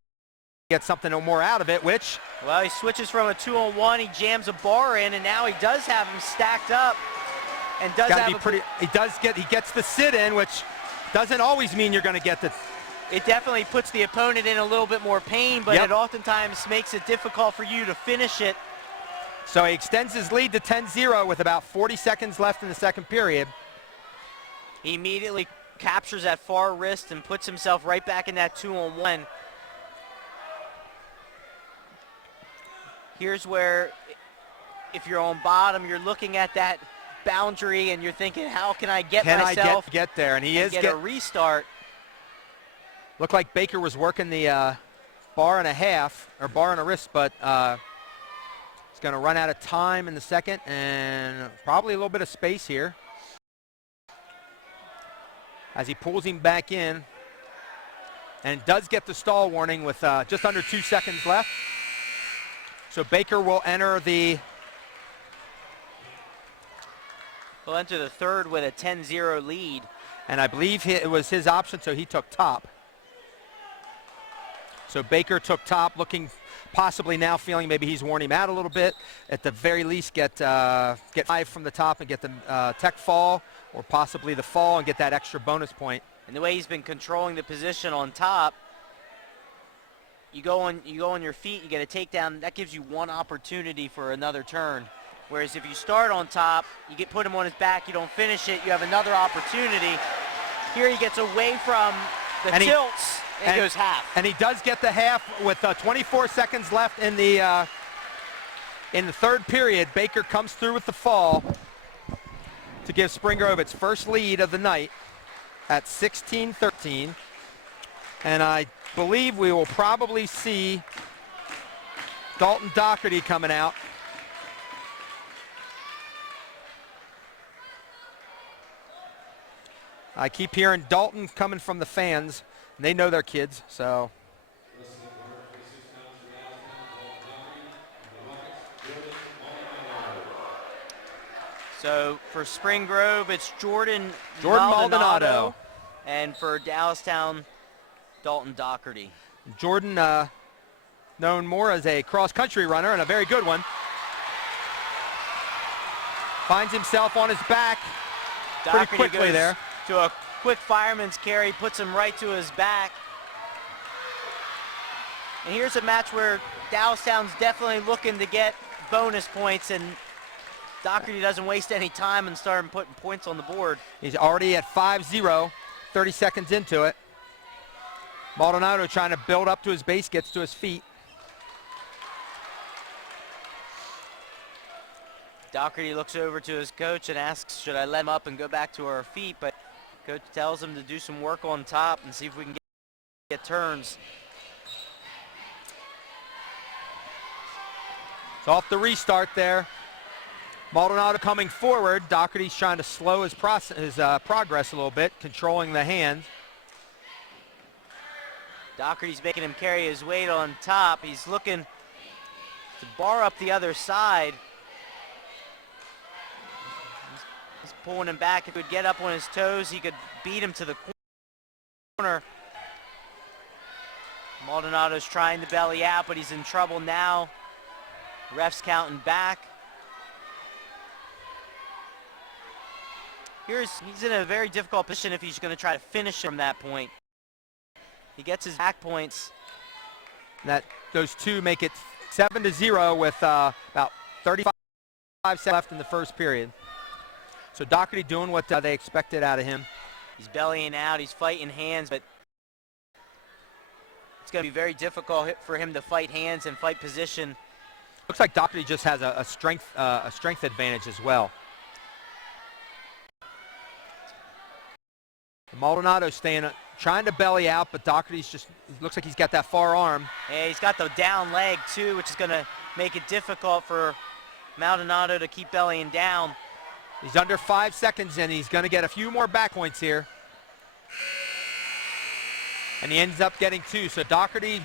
get something more out of it, which... Well, he switches from a 2-on-1, he jams a bar in, and now he does have him stacked up. And does have he gets the sit in, which doesn't always mean you're going to get the... It definitely puts the opponent in a little bit more pain, but it oftentimes makes it difficult for you to finish it. So he extends his lead to 10-0 with about 40 seconds left in the second period. He immediately captures that far wrist and puts himself right back in that 2-on-1. Here's where, if you're on bottom, you're looking at that boundary and you're thinking, how can I get myself get there? And he is get a restart. Looked like Baker was working the bar and a half, or bar and a wrist, but he's going to run out of time in the second, and probably a little bit of space here as he pulls him back in, and does get the stall warning with just under 2 seconds left. So Baker will enter the... Will enter the third with a 10-0 lead. And I believe it was his option, so he took top. So Baker took top, looking possibly now feeling maybe he's worn him out a little bit. At the very least, get 5 from the top and get the tech fall, or possibly the fall and get that extra bonus point. And the way he's been controlling the position on top, you go on your feet, you get a takedown, that gives you one opportunity for another turn. Whereas if you start on top, you put him on his back, you don't finish it, you have another opportunity. Here he gets away from the tilts and goes half. And he does get the half with 24 seconds left in the third period. Baker comes through with the fall. to give Spring Grove its first lead of the night at 16-13. And I believe we will probably see Dalton Dockerty coming out. I keep hearing Dalton coming from the fans. And they know their kids, so. So for Spring Grove, it's Jordan Maldonado. And for Dallastown, Dalton Dockerty. Jordan, known more as a cross-country runner, and a very good one. Finds himself on his back pretty quickly there. To a quick fireman's carry, puts him right to his back. And here's a match where Dallastown's definitely looking to get bonus points, and Dockerty doesn't waste any time and start putting points on the board. He's already at 5-0, 30 seconds into it. Maldonado trying to build up to his base, gets to his feet. Dockerty looks over to his coach and asks, should I let him up and go back to our feet? But coach tells him to do some work on top and see if we can get turns. It's off the restart there. Maldonado coming forward. Dockerty's trying to slow his progress a little bit, controlling the hand. Dockerty's making him carry his weight on top. He's looking to bar up the other side. He's pulling him back. If he would get up on his toes, he could beat him to the corner. Maldonado's trying to belly out, but he's in trouble now. Ref's counting back. He's in a very difficult position if he's going to try to finish from that point. He gets his back points. Those two make it 7-0 with about 35 seconds left in the first period. So Dockerty doing what they expected out of him. He's bellying out, he's fighting hands, but it's going to be very difficult for him to fight hands and fight position. Looks like Dockerty just has a strength advantage as well. Maldonado trying to belly out, but Dockerty's just, looks like he's got that far arm. Yeah, he's got the down leg too, which is going to make it difficult for Maldonado to keep bellying down. He's under 5 seconds, and he's going to get a few more back points here. And he ends up getting 2. So Dockerty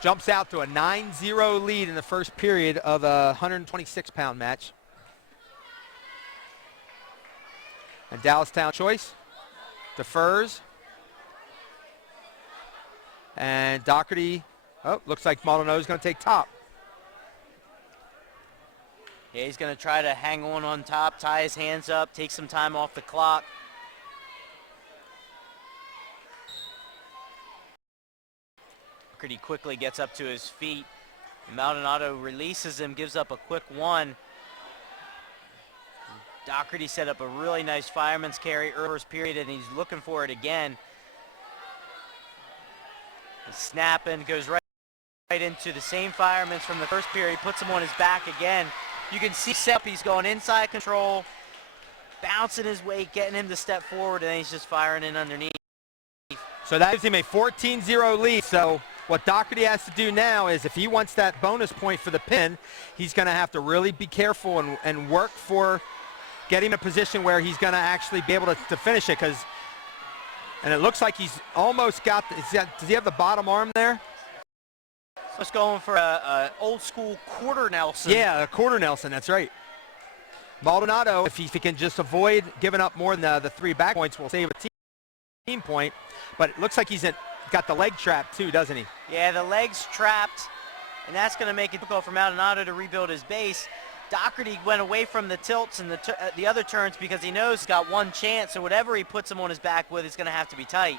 jumps out to a 9-0 lead in the first period of a 126-pound match. And Dallastown choice defers. And Dockerty, looks like Maldonado's going to take top. Yeah, he's going to try to hang on top, tie his hands up, take some time off the clock. Dockerty quickly gets up to his feet. Maldonado releases him, gives up a quick one. Dockerty set up a really nice fireman's carry early first period, and he's looking for it again. He's snapping, goes right into the same fireman's from the first period, puts him on his back again. You can see he's going inside control, bouncing his weight, getting him to step forward, and then he's just firing in underneath. So that gives him a 14-0 lead. So what Dockerty has to do now is, if he wants that bonus point for the pin, he's going to have to really be careful and work for getting in a position where he's going to actually be able to finish it. And it looks like he's almost got, does he have the bottom arm there? Just going for a old school quarter Nelson. Yeah, a quarter Nelson, that's right. Maldonado, if he can just avoid giving up more than the 3 back points, will save a team point. But it looks like he's got the leg trapped too, doesn't he? Yeah, the leg's trapped, and that's going to make it difficult for Maldonado to rebuild his base. Dockerty went away from the tilts and the other turns because he knows he's got one chance, so whatever he puts him on his back with is going to have to be tight.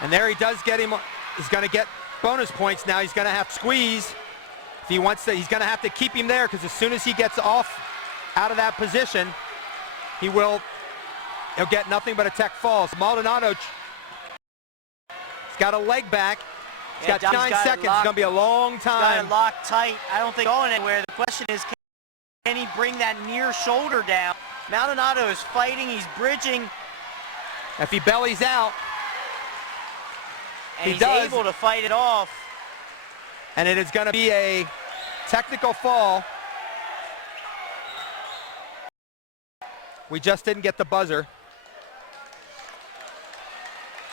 And there he does get him. He's going to get bonus points now. He's going to have to squeeze. If he wants to, he's going to have to keep him there, because as soon as he gets off out of that position, he'll get nothing but a tech falls. Maldonado, he's got a leg back. He's got 9 seconds. It's going to be a long time. He's got it locked tight. I don't think going anywhere. The question is, Can he bring that near shoulder down? Maldonado is fighting, he's bridging. If he bellies out, and he's able to fight it off. And it is going to be a technical fall. We just didn't get the buzzer.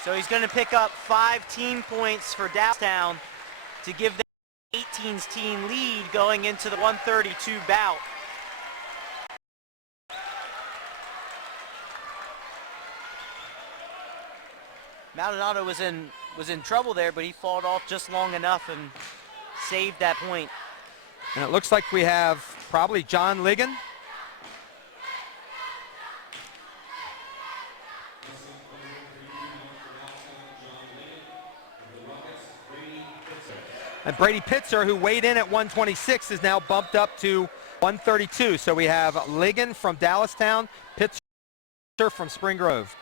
So he's going to pick up 5 team points for Dallastown to give them 18's team lead going into the 132 bout. Maldonado was in trouble there, but he fought off just long enough and saved that point. And it looks like we have probably John Lian. And Brady Pitzer, who weighed in at 126, is now bumped up to 132. So we have Lian from Dallastown, Pitzer from Spring Grove.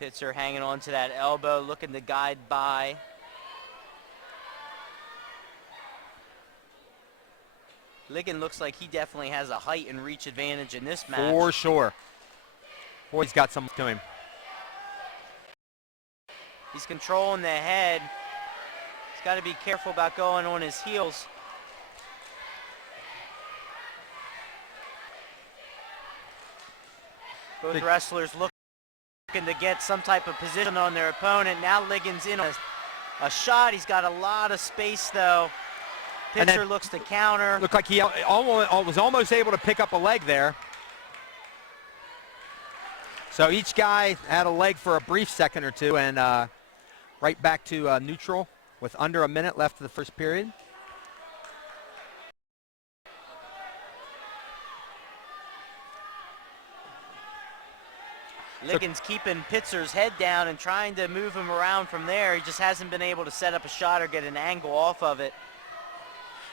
Pitzer hanging on to that elbow, looking to guide by. Lian looks like he definitely has a height and reach advantage in this match. For sure. Boy, he's got some to him. He's controlling the head. He's got to be careful about going on his heels. Both wrestlers looking to get some type of position on their opponent. Now Ligan's in a shot. He's got a lot of space, though. Pitzer looks to counter. Looked like he was almost able to pick up a leg there. So each guy had a leg for a brief second or two, and right back to neutral with under a minute left of the first period. Ligan's keeping Pitzer's head down and trying to move him around from there. He just hasn't been able to set up a shot or get an angle off of it.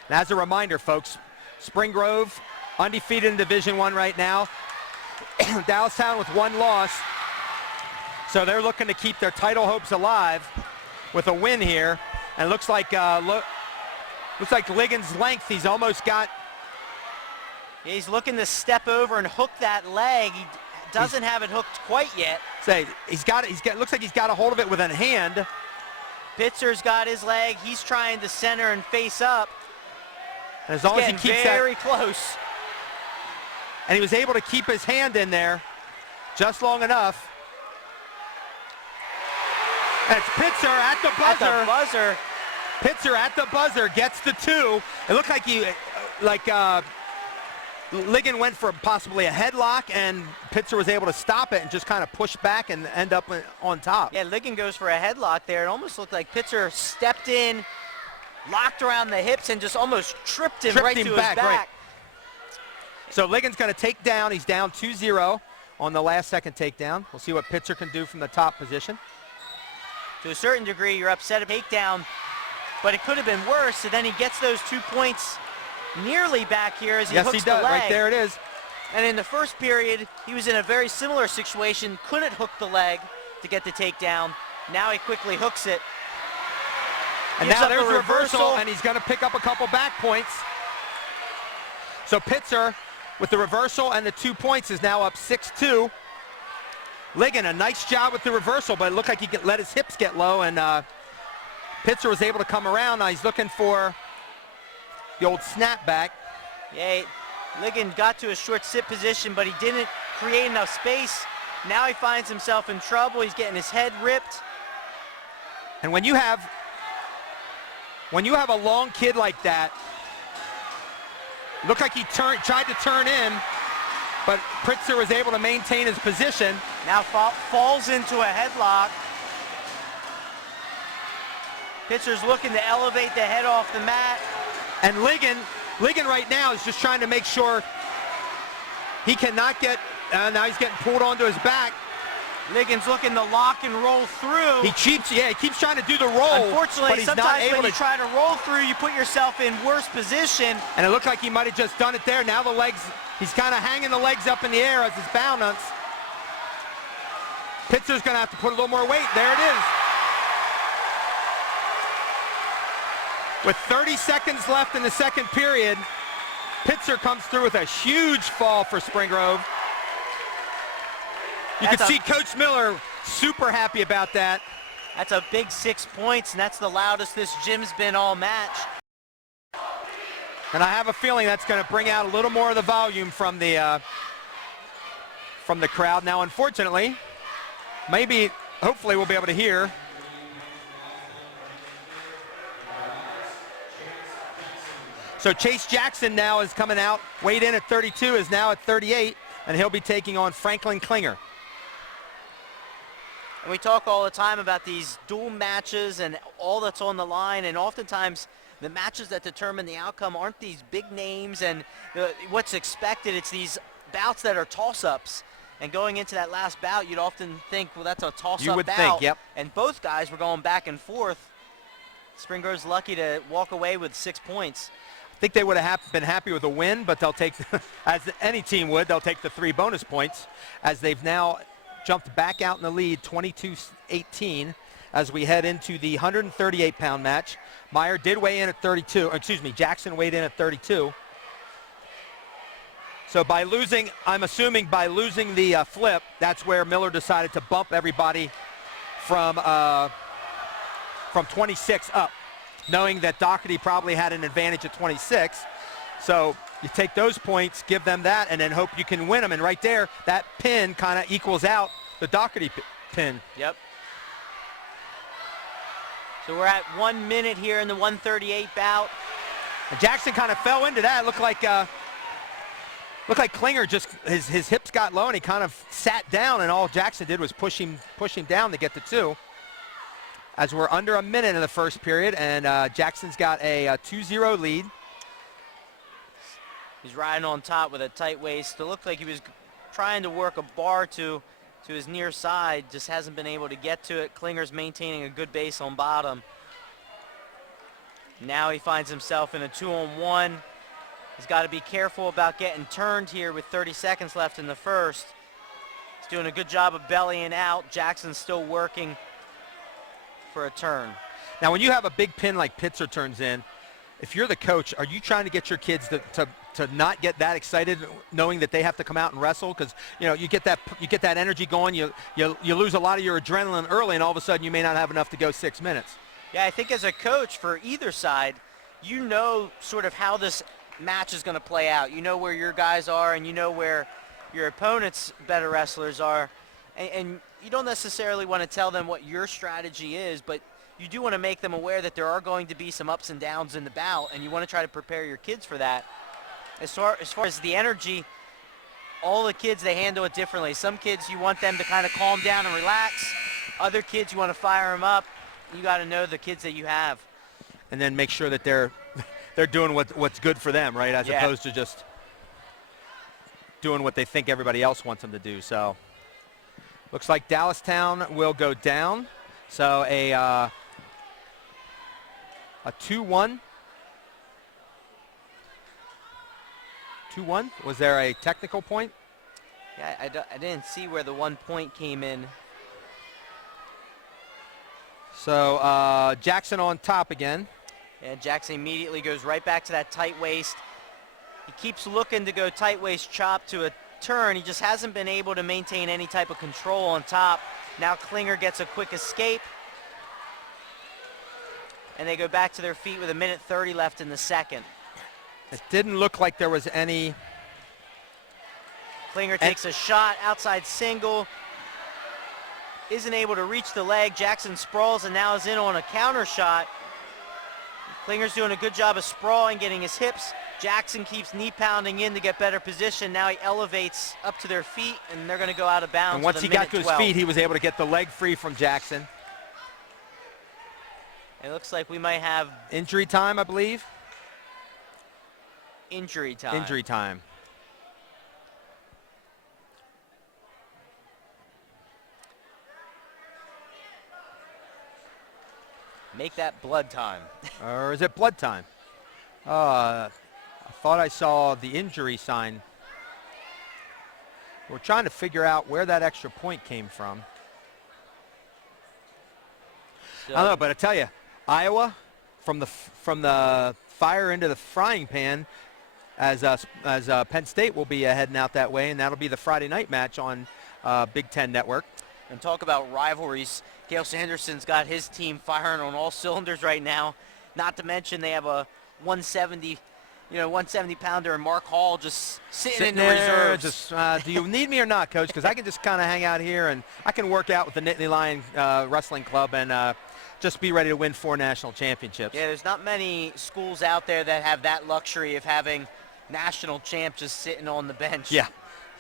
And as a reminder, folks, Spring Grove undefeated in Division I right now. Dallastown with 1 loss. So they're looking to keep their title hopes alive with a win here. And it looks like Ligan's length, he's almost got. Yeah, he's looking to step over and hook that leg. He doesn't have it hooked quite yet. Say, looks like he's got a hold of it with a hand. Pitzer's got his leg. He's trying to center and face up. And as long as he keeps very close. And he was able to keep his hand in there just long enough. And it's Pitzer at the buzzer. Pitzer at the buzzer gets the 2. It looked like Ligan went for possibly a headlock, and Pitzer was able to stop it and just kind of push back and end up on top. Yeah, Ligan goes for a headlock there. It almost looked like Pitzer stepped in, locked around the hips, and just almost tripped him right to his back. Right. So Ligan's going to take down. He's down 2-0 on the last second takedown. We'll see what Pitzer can do from the top position. To a certain degree, you're upset at takedown, but it could have been worse. So then he gets those 2 points nearly back here as he hooks the leg. Right there it is. And in the first period, he was in a very similar situation. Couldn't hook the leg to get the takedown. Now he quickly hooks it. And now there's a reversal, and he's going to pick up a couple back points. So Pitzer, with the reversal and the 2 points, is now up 6-2. Ligan, a nice job with the reversal, but it looked like he could let his hips get low, and Pitzer was able to come around. Now he's looking for the old snapback. Yeah, Ligan got to a short sit position, but he didn't create enough space. Now he finds himself in trouble. He's getting his head ripped. And when you have a long kid like that, looked like he tried to turn in, but Pitzer was able to maintain his position. Now falls into a headlock. Pitzer's looking to elevate the head off the mat. And Ligan right now is just trying to make sure he cannot get, now he's getting pulled onto his back. Ligan's looking to lock and roll through. He keeps trying to do the roll. Unfortunately, but he's sometimes not able when you try to roll through, you put yourself in worse position. And it looked like he might have just done it there. Now the legs, he's kind of hanging the legs up in the air as it's balance. Pitzer's going to have to put a little more weight. There it is. With 30 seconds left in the second period, Pitzer comes through with a huge fall for Spring Grove. You can see Coach Miller super happy about that. That's a big 6 points, and that's the loudest this gym's been all match. And I have a feeling that's going to bring out a little more of the volume from the crowd. Now, unfortunately, hopefully we'll be able to hear. So Chase Jackson now is coming out, weighed in at 32, is now at 38, and he'll be taking on Franklin Klinger. And we talk all the time about these dual matches and all that's on the line, and oftentimes the matches that determine the outcome aren't these big names and what's expected. It's these bouts that are toss-ups. And going into that last bout, you'd often think, well, that's a toss-up bout. You would think, yep. And both guys were going back and forth. Spring Grove's lucky to walk away with 6 points. I think they would have been happy with a win, but they'll take, as any team would, they'll take the 3 bonus points as they've now jumped back out in the lead, 22-18, as we head into the 138-pound match. Meyer did weigh in at 32, Jackson weighed in at 32. So by losing, I'm assuming by losing the flip, that's where Miller decided to bump everybody from 26 up, knowing that Dockerty probably had an advantage at 26. So you take those points, give them that, and then hope you can win them. And right there, that pin kind of equals out the Dockerty pin. Yep. So we're at 1 minute here in the 138 bout. And Jackson kind of fell into that. Looked like Klinger just, his hips got low and he kind of sat down, and all Jackson did was push him down to get the 2. As we're under a minute in the first period, and Jackson's got a 2-0 lead. He's riding on top with a tight waist. It looked like he was trying to work a bar to his near side, just hasn't been able to get to it. Klinger's maintaining a good base on bottom. Now he finds himself in a 2-on-1. He's got to be careful about getting turned here with 30 seconds left in the first. He's doing a good job of bellying out. Jackson's still working for a turn. Now, when you have a big pin like Pitzer turns in, if you're the coach, are you trying to get your kids to not get that excited, knowing that they have to come out and wrestle? Because you get that energy going. You lose a lot of your adrenaline early, and all of a sudden you may not have enough to go 6 minutes. Yeah, I think as a coach for either side, you know sort of how this match is going to play out. You know where your guys are, and you know where your opponent's better wrestlers are, and you don't necessarily want to tell them what your strategy is, but you do want to make them aware that there are going to be some ups and downs in the bout, and you want to try to prepare your kids for that. As far as the energy, all the kids, they handle it differently. Some kids, you want them to kind of calm down and relax. Other kids, you want to fire them up. You got to know the kids that you have. And then make sure that they're doing what's good for them, right? As opposed to just doing what they think everybody else wants them to do. So looks like Dallastown will go down. So a 2-1. 2-1. Was there a technical point? Yeah, I didn't see where the 1 point came in. So Jackson on top again. And Jackson immediately goes right back to that tight waist. He keeps looking to go tight waist chop to a turn. He just hasn't been able to maintain any type of control on top. Now Klinger gets a quick escape. And they go back to their feet with 1:30 left in the second. It didn't look like there was any. Klinger takes a shot, outside single. Isn't able to reach the leg. Jackson sprawls and now is in on a counter shot. Klinger's doing a good job of sprawling, getting his hips. Jackson keeps knee pounding in to get better position. Now he elevates up to their feet, and they're going to go out of bounds. And once he got to his feet, he was able to get the leg free from Jackson. It looks like we might have injury time, I believe. Injury time. Injury time. Make that blood time. Or is it blood time? I thought I saw the injury sign. We're trying to figure out where that extra point came from. So, I don't know, but I tell you, Iowa, from the fire into the frying pan, as Penn State will be heading out that way, and that'll be the Friday night match on Big Ten Network. And talk about rivalries. Dale Sanderson's got his team firing on all cylinders right now. Not to mention they have a 170 pounder and Mark Hall just sitting in the reserves. Just, do you need me or not, Coach? Because I can just kind of hang out here and I can work out with the Nittany Lion Wrestling Club and just be ready to win 4 national championships. Yeah, there's not many schools out there that have that luxury of having national champs just sitting on the bench. Yeah.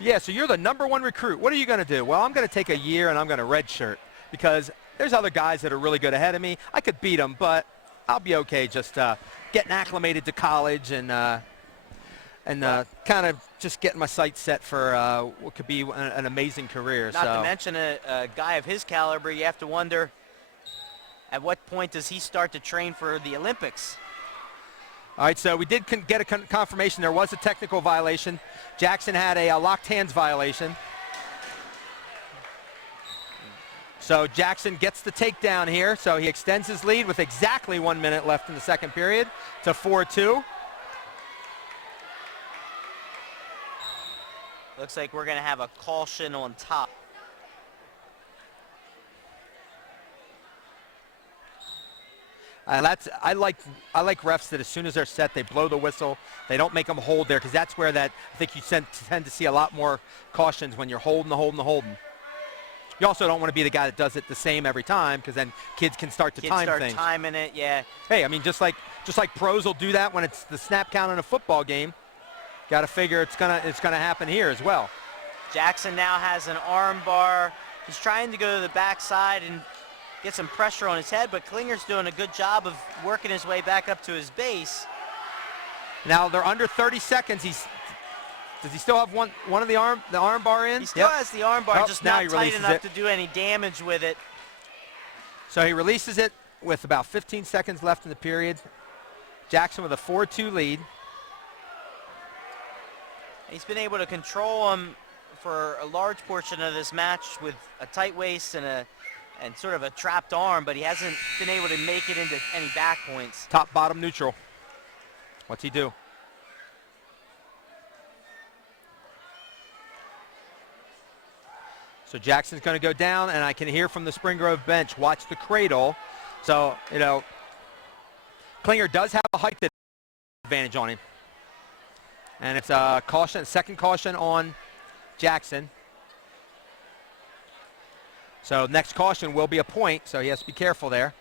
Yeah, so you're the #1 recruit. What are you going to do? Well, I'm going to take a year and I'm going to redshirt because there's other guys that are really good ahead of me. I could beat them, but I'll be okay just getting acclimated to college and kind of just getting my sights set for what could be an amazing career. Not to mention a guy of his caliber, you have to wonder at what point does he start to train for the Olympics? All right, so we did get a confirmation there was a technical violation. Jackson had a locked hands violation. So Jackson gets the takedown here, so he extends his lead with exactly 1 minute left in the second period to 4-2. Looks like we're going to have a caution on top. I like refs that as soon as they're set, they blow the whistle. They don't make them hold there because that's where I think you tend to see a lot more cautions when you're holding. You also don't want to be the guy that does it the same every time because then kids can start to time things. Timing it, yeah. Hey, I mean, just like pros will do that when it's the snap count in a football game. Got to figure it's gonna happen here as well. Jackson now has an arm bar. He's trying to go to the backside and get some pressure on his head, but Klinger's doing a good job of working his way back up to his base. Now they're under 30 seconds. Does he still have one of the arm bar in? He still has the arm bar, just not tight enough to do any damage with it. So he releases it with about 15 seconds left in the period. Jackson with a 4-2 lead. He's been able to control him for a large portion of this match with a tight waist and sort of a trapped arm, but he hasn't been able to make it into any back points. Top, bottom, neutral. What's he do? So Jackson's going to go down, and I can hear from the Spring Grove bench, watch the cradle. So, Klinger does have a height advantage on him. And it's a caution, second caution on Jackson. So next caution will be a point, so he has to be careful there.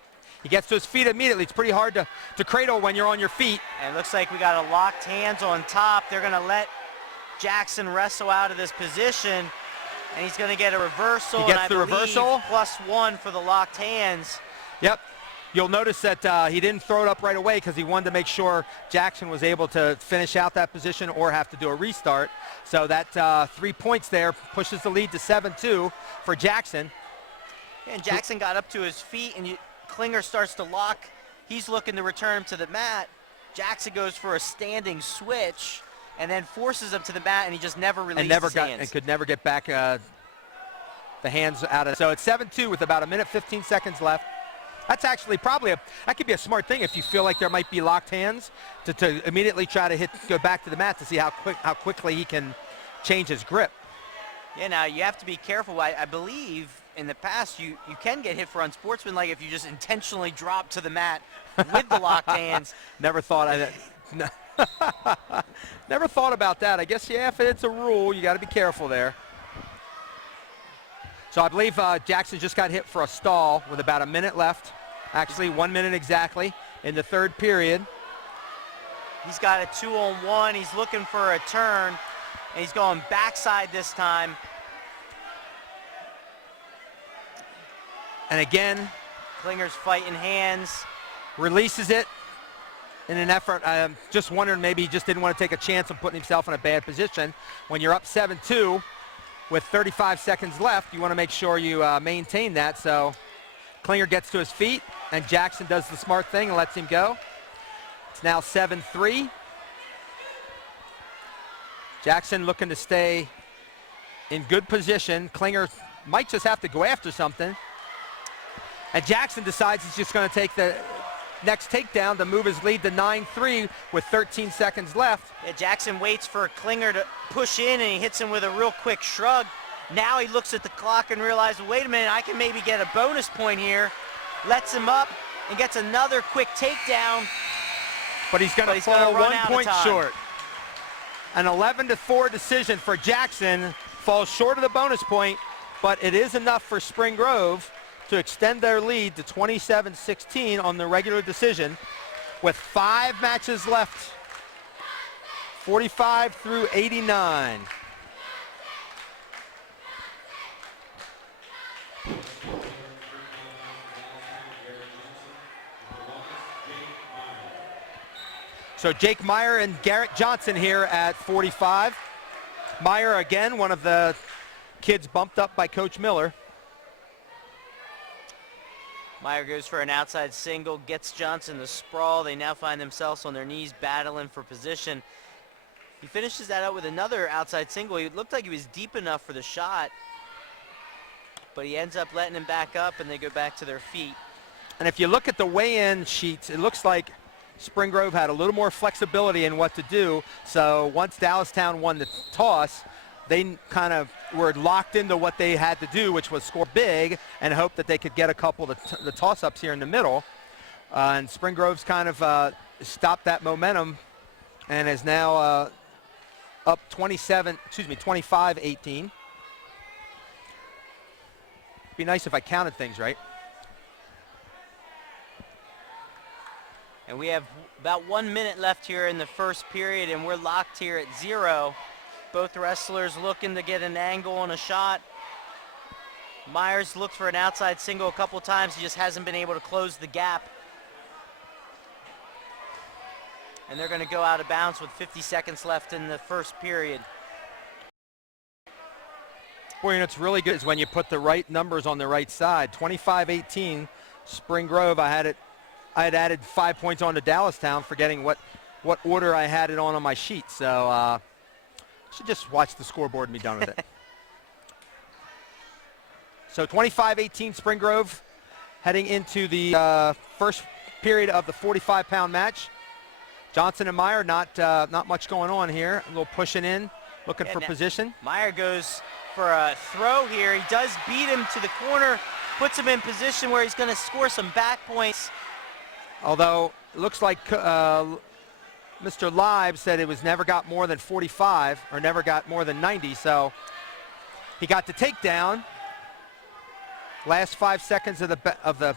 He gets to his feet immediately. It's pretty hard to cradle when you're on your feet. And it looks like we got a locked hands on top. They're going to let Jackson wrestle out of this position, and he's going to get a reversal. He gets the reversal. +1 for the locked hands. Yep. You'll notice that he didn't throw it up right away because he wanted to make sure Jackson was able to finish out that position or have to do a restart. So that 3 points there pushes the lead to 7-2 for Jackson. And Jackson got up to his feet, and Klinger starts to lock. He's looking to return him to the mat. Jackson goes for a standing switch and then forces him to the mat, and he just never released his hands. And could never get back the hands out of it. So it's 7-2 with about 1:15 seconds left. That's actually probably that could be a smart thing if you feel like there might be locked hands to immediately try to go back to the mat to see how quickly he can change his grip. Yeah, now you have to be careful. I believe in the past you can get hit for unsportsmanlike if you just intentionally drop to the mat with the locked hands. Never thought never thought about that. I guess, yeah, if it's a rule, you got to be careful there. So I believe Jackson just got hit for a stall with about 1 minute left. Actually, 1 minute exactly in the third period. He's got a 2-on-1. He's looking for a turn, and he's going backside this time. And again, Klinger's fighting hands. Releases it in an effort. I'm just wondering, maybe he just didn't want to take a chance of putting himself in a bad position. When you're up 7-2 with 35 seconds left, you want to make sure you maintain that. So Klinger gets to his feet, and Jackson does the smart thing and lets him go. It's now 7-3. Jackson looking to stay in good position. Klinger might just have to go after something. And Jackson decides he's just going to take next takedown to move his lead to 9-3 with 13 seconds left. Yeah, Jackson waits for Klinger to push in, and he hits him with a real quick shrug. Now he looks at the clock and realizes, wait a minute, I can maybe get a bonus point here. Lets him up and gets another quick takedown. But he's going to fall 1 point short. An 11-4 decision for Jackson. Falls short of the bonus point, but it is enough for Spring Grove to extend their lead to 27-16 on the regular decision with 5 matches left, 45 through 89. So Jake Meyer and Garrett Johnson here at 45. Meyer, again, one of the kids bumped up by Coach Miller. Meyer goes for an outside single, gets Johnson the sprawl. They now find themselves on their knees battling for position. He finishes that up with another outside single. He looked like he was deep enough for the shot, but he ends up letting him back up, and they go back to their feet. And if you look at the weigh-in sheets, it looks like Spring Grove had a little more flexibility in what to do. So once Dallastown won the toss, they kind of were locked into what they had to do, which was score big and hope that they could get a couple of the toss-ups here in the middle. And Spring Grove's kind of stopped that momentum and is now up 25-18. Be nice if I counted things right. And we have about 1 minute left here in the first period, and we're locked here at 0. Both wrestlers looking to get an angle on a shot. Myers looked for an outside single a couple times. He just hasn't been able to close the gap. And they're going to go out of bounds with 50 seconds left in the first period. Boy, and it's really good is when you put the right numbers on the right side. 25-18, Spring Grove. I had added 5 points on to Dallastown, forgetting what order I had it on my sheet. So I should just watch the scoreboard and be done with it. So 25-18 Spring Grove heading into the first period of the 45-pound match. Johnson and Meyer, not much going on here. A little pushing in, looking for position. Meyer goes for a throw here. He does beat him to the corner, puts him in position where he's going to score some back points. Although it looks like Mr. Live said it was never got more than 45 or never got more than 90, so he got the takedown. Last 5 seconds of the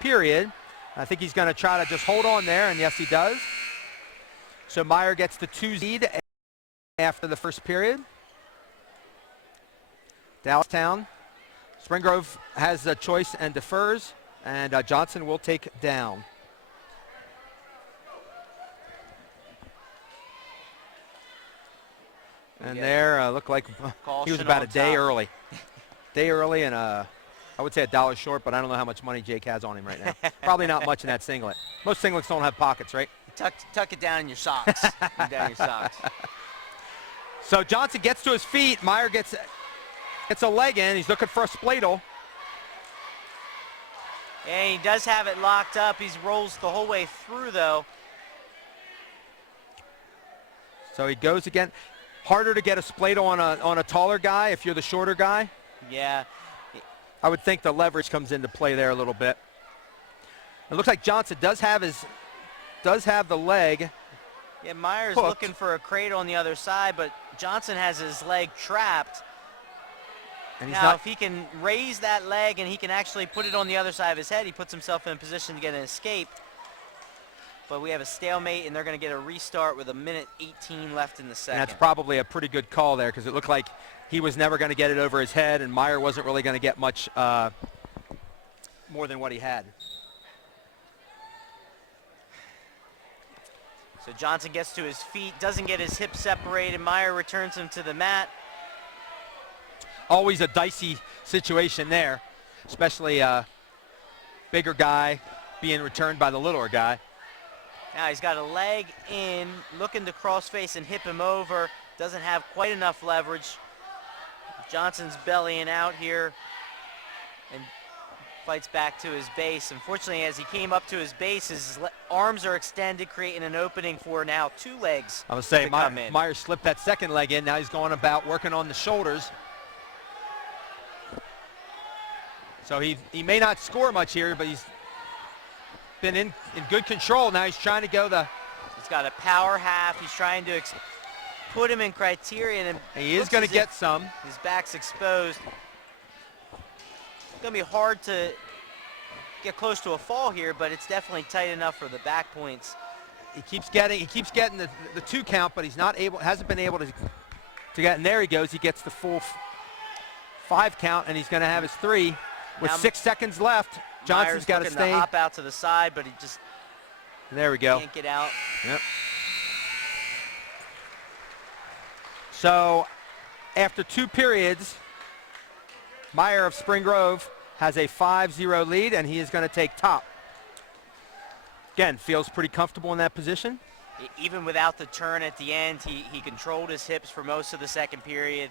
period. I think he's going to try to just hold on there, and yes, he does. So Meyer gets the 2 lead after the first period. Dallastown. Spring Grove has a choice and defers, and Johnson will take down. And there looked like he was about a day early. Day early, and I would say $1 short, but I don't know how much money Jake has on him right now. Probably not much in that singlet. Most singlets don't have pockets, right? Tuck it down in your socks. Down your socks. So Johnson gets to his feet. Meyer gets a leg in. He's looking for a spladle. And he does have it locked up. He rolls the whole way through, though. So he goes again. Harder to get a spladle on a taller guy if you're the shorter guy. Yeah. I would think the leverage comes into play there a little bit. It looks like Johnson does have the leg. Yeah, Meyer's hooked. looking for a cradle on the other side, but Johnson has his leg trapped. And now, if he can raise that leg and he can actually put it on the other side of his head, he puts himself in a position to get an escape. But we have a stalemate, and they're going to get a restart with 1:18 left in the second. And that's probably a pretty good call there, because it looked like he was never going to get it over his head, and Meyer wasn't really going to get much more than what he had. So Johnson gets to his feet, doesn't get his hips separated. Meyer returns him to the mat. Always a dicey situation there, especially a bigger guy being returned by the littler guy. Now he's got a leg in, looking to crossface and hip him over. Doesn't have quite enough leverage. Johnson's bellying out here. And fights back to his base. Unfortunately, as he came up to his base, his arms are extended, creating an opening for now 2 legs. I would say to come in. Meyer slipped that second leg in. Now he's going about working on the shoulders. So he may not score much here, but he's been in good control. Now he's trying to go He's got a power half. He's trying to put him in criterion. And he is going to get some. His back's exposed. It's going to be hard to get close to a fall here, but it's definitely tight enough for the back points. He keeps getting the 2 count, but hasn't been able to get, and there he goes. He gets the full 5 count, and he's going to have his 3 with now 6 seconds left. Johnson's got to stay. Hop out to the side, but he just there we go. Can't get out. Yep. So after 2 periods, Meyer of Spring Grove has a 5-0 lead, and he is going to take top. Again, feels pretty comfortable in that position. Even without the turn at the end, he controlled his hips for most of the second period.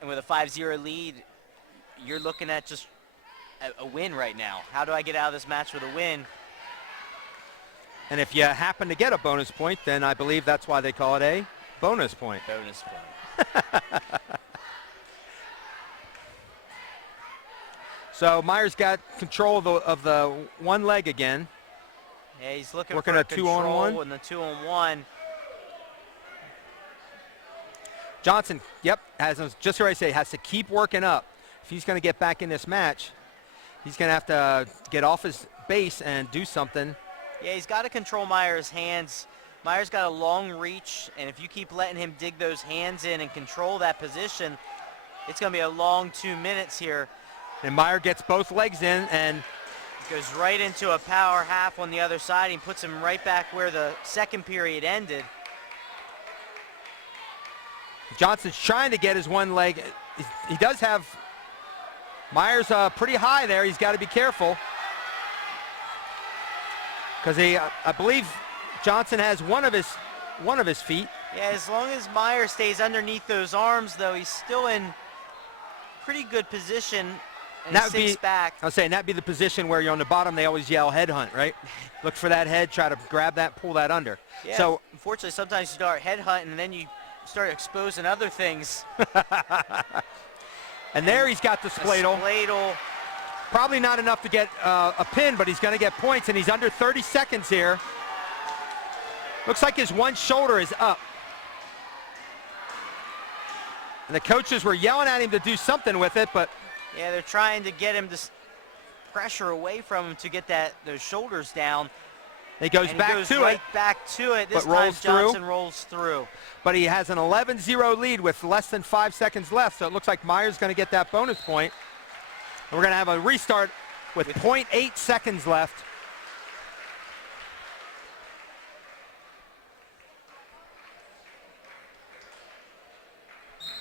And with a 5-0 lead, you're looking at just a win right now. How do I get out of this match with a win? And if you happen to get a bonus point, then I believe that's why they call it a bonus point. Bonus point. So Meyer's got control of the 1 leg again. Yeah, he's looking working for a 2-on-1 and the 2-on-1. Johnson, yep, just what I say, has to keep working up. If he's going to get back in this match, he's going to have to get off his base and do something. Yeah, he's got to control Meyer's hands. Meyer's got a long reach, and if you keep letting him dig those hands in and control that position, it's going to be a long 2 minutes here. And Meyer gets both legs in and goes right into a power half on the other side. He puts him right back where the second period ended. Johnson's trying to get his 1 leg. He does have Meyer's pretty high there. He's got to be careful because I believe Johnson has one of his feet. Yeah, as long as Meyer stays underneath those arms, though, he's still in pretty good position. And that would be back. I was saying that'd be the position where you're on the bottom. They always yell head hunt, right? Look for that head, try to grab that, pull that under. Yeah, so unfortunately, sometimes you start head hunting and then you start exposing other things. And there he's got the spladle. Probably not enough to get a pin, but he's going to get points, and he's under 30 seconds here. Looks like his 1 shoulder is up. And the coaches were yelling at him to do something with it, but yeah, they're trying to get him to pressure away from him to get those shoulders down. He goes back to it. This time Johnson rolls through. But he has an 11-0 lead with less than 5 seconds left, so it looks like Meyer's going to get that bonus point. And we're going to have a restart with 0.8 seconds left.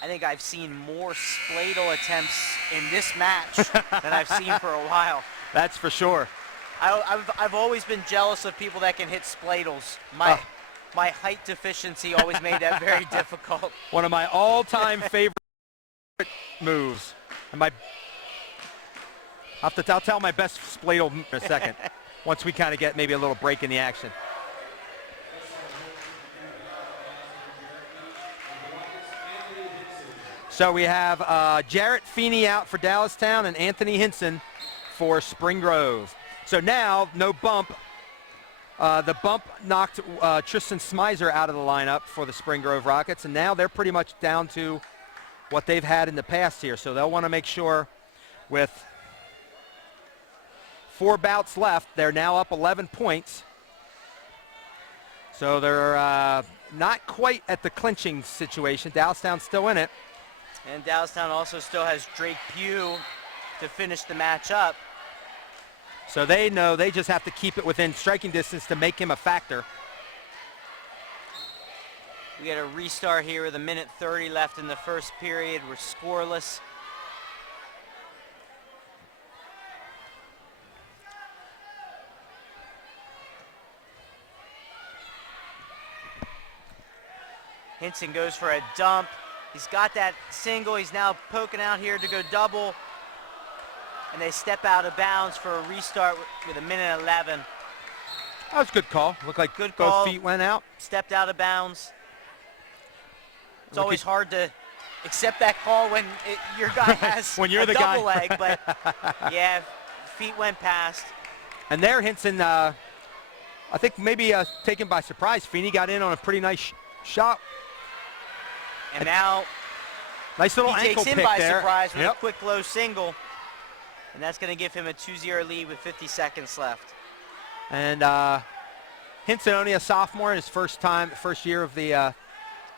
I think I've seen more spladle attempts in this match than I've seen for a while. That's for sure. I've always been jealous of people that can hit spladles. My height deficiency always made that very difficult. One of my all-time favorite moves. And I'll tell my best spladle in a second, once we kind of get maybe a little break in the action. So we have Jarrett Feny out for Dallastown and Anthony Hinson for Spring Grove. So now, no bump. The bump knocked Tristan Smizer out of the lineup for the Spring Grove Rockets, and now they're pretty much down to what they've had in the past here. So they'll want to make sure with 4 bouts left, they're now up 11 points. So they're not quite at the clinching situation. Dallastown's still in it. And Dallastown also still has Drake Pugh to finish the match up. So they know they just have to keep it within striking distance to make him a factor. We get a restart here with 1:30 left in the first period. We're scoreless. Hinson goes for a dump. He's got that single. He's now poking out here to go double. and they step out of bounds for a restart with 1:11. That was a good call. Looked like Good both call. feet went out. Stepped out of bounds. It's always hard to accept that call when your guy has when you're a the double guy. leg, but yeah, feet went past. And there, Hinson, I think maybe taken by surprise. Feny got in on a pretty nice shot. And now nice little he ankle takes him pick by there. surprise with a quick low single. And that's going to give him a 2-0 lead with 50 seconds left. And Hinson, only a sophomore in his first year of the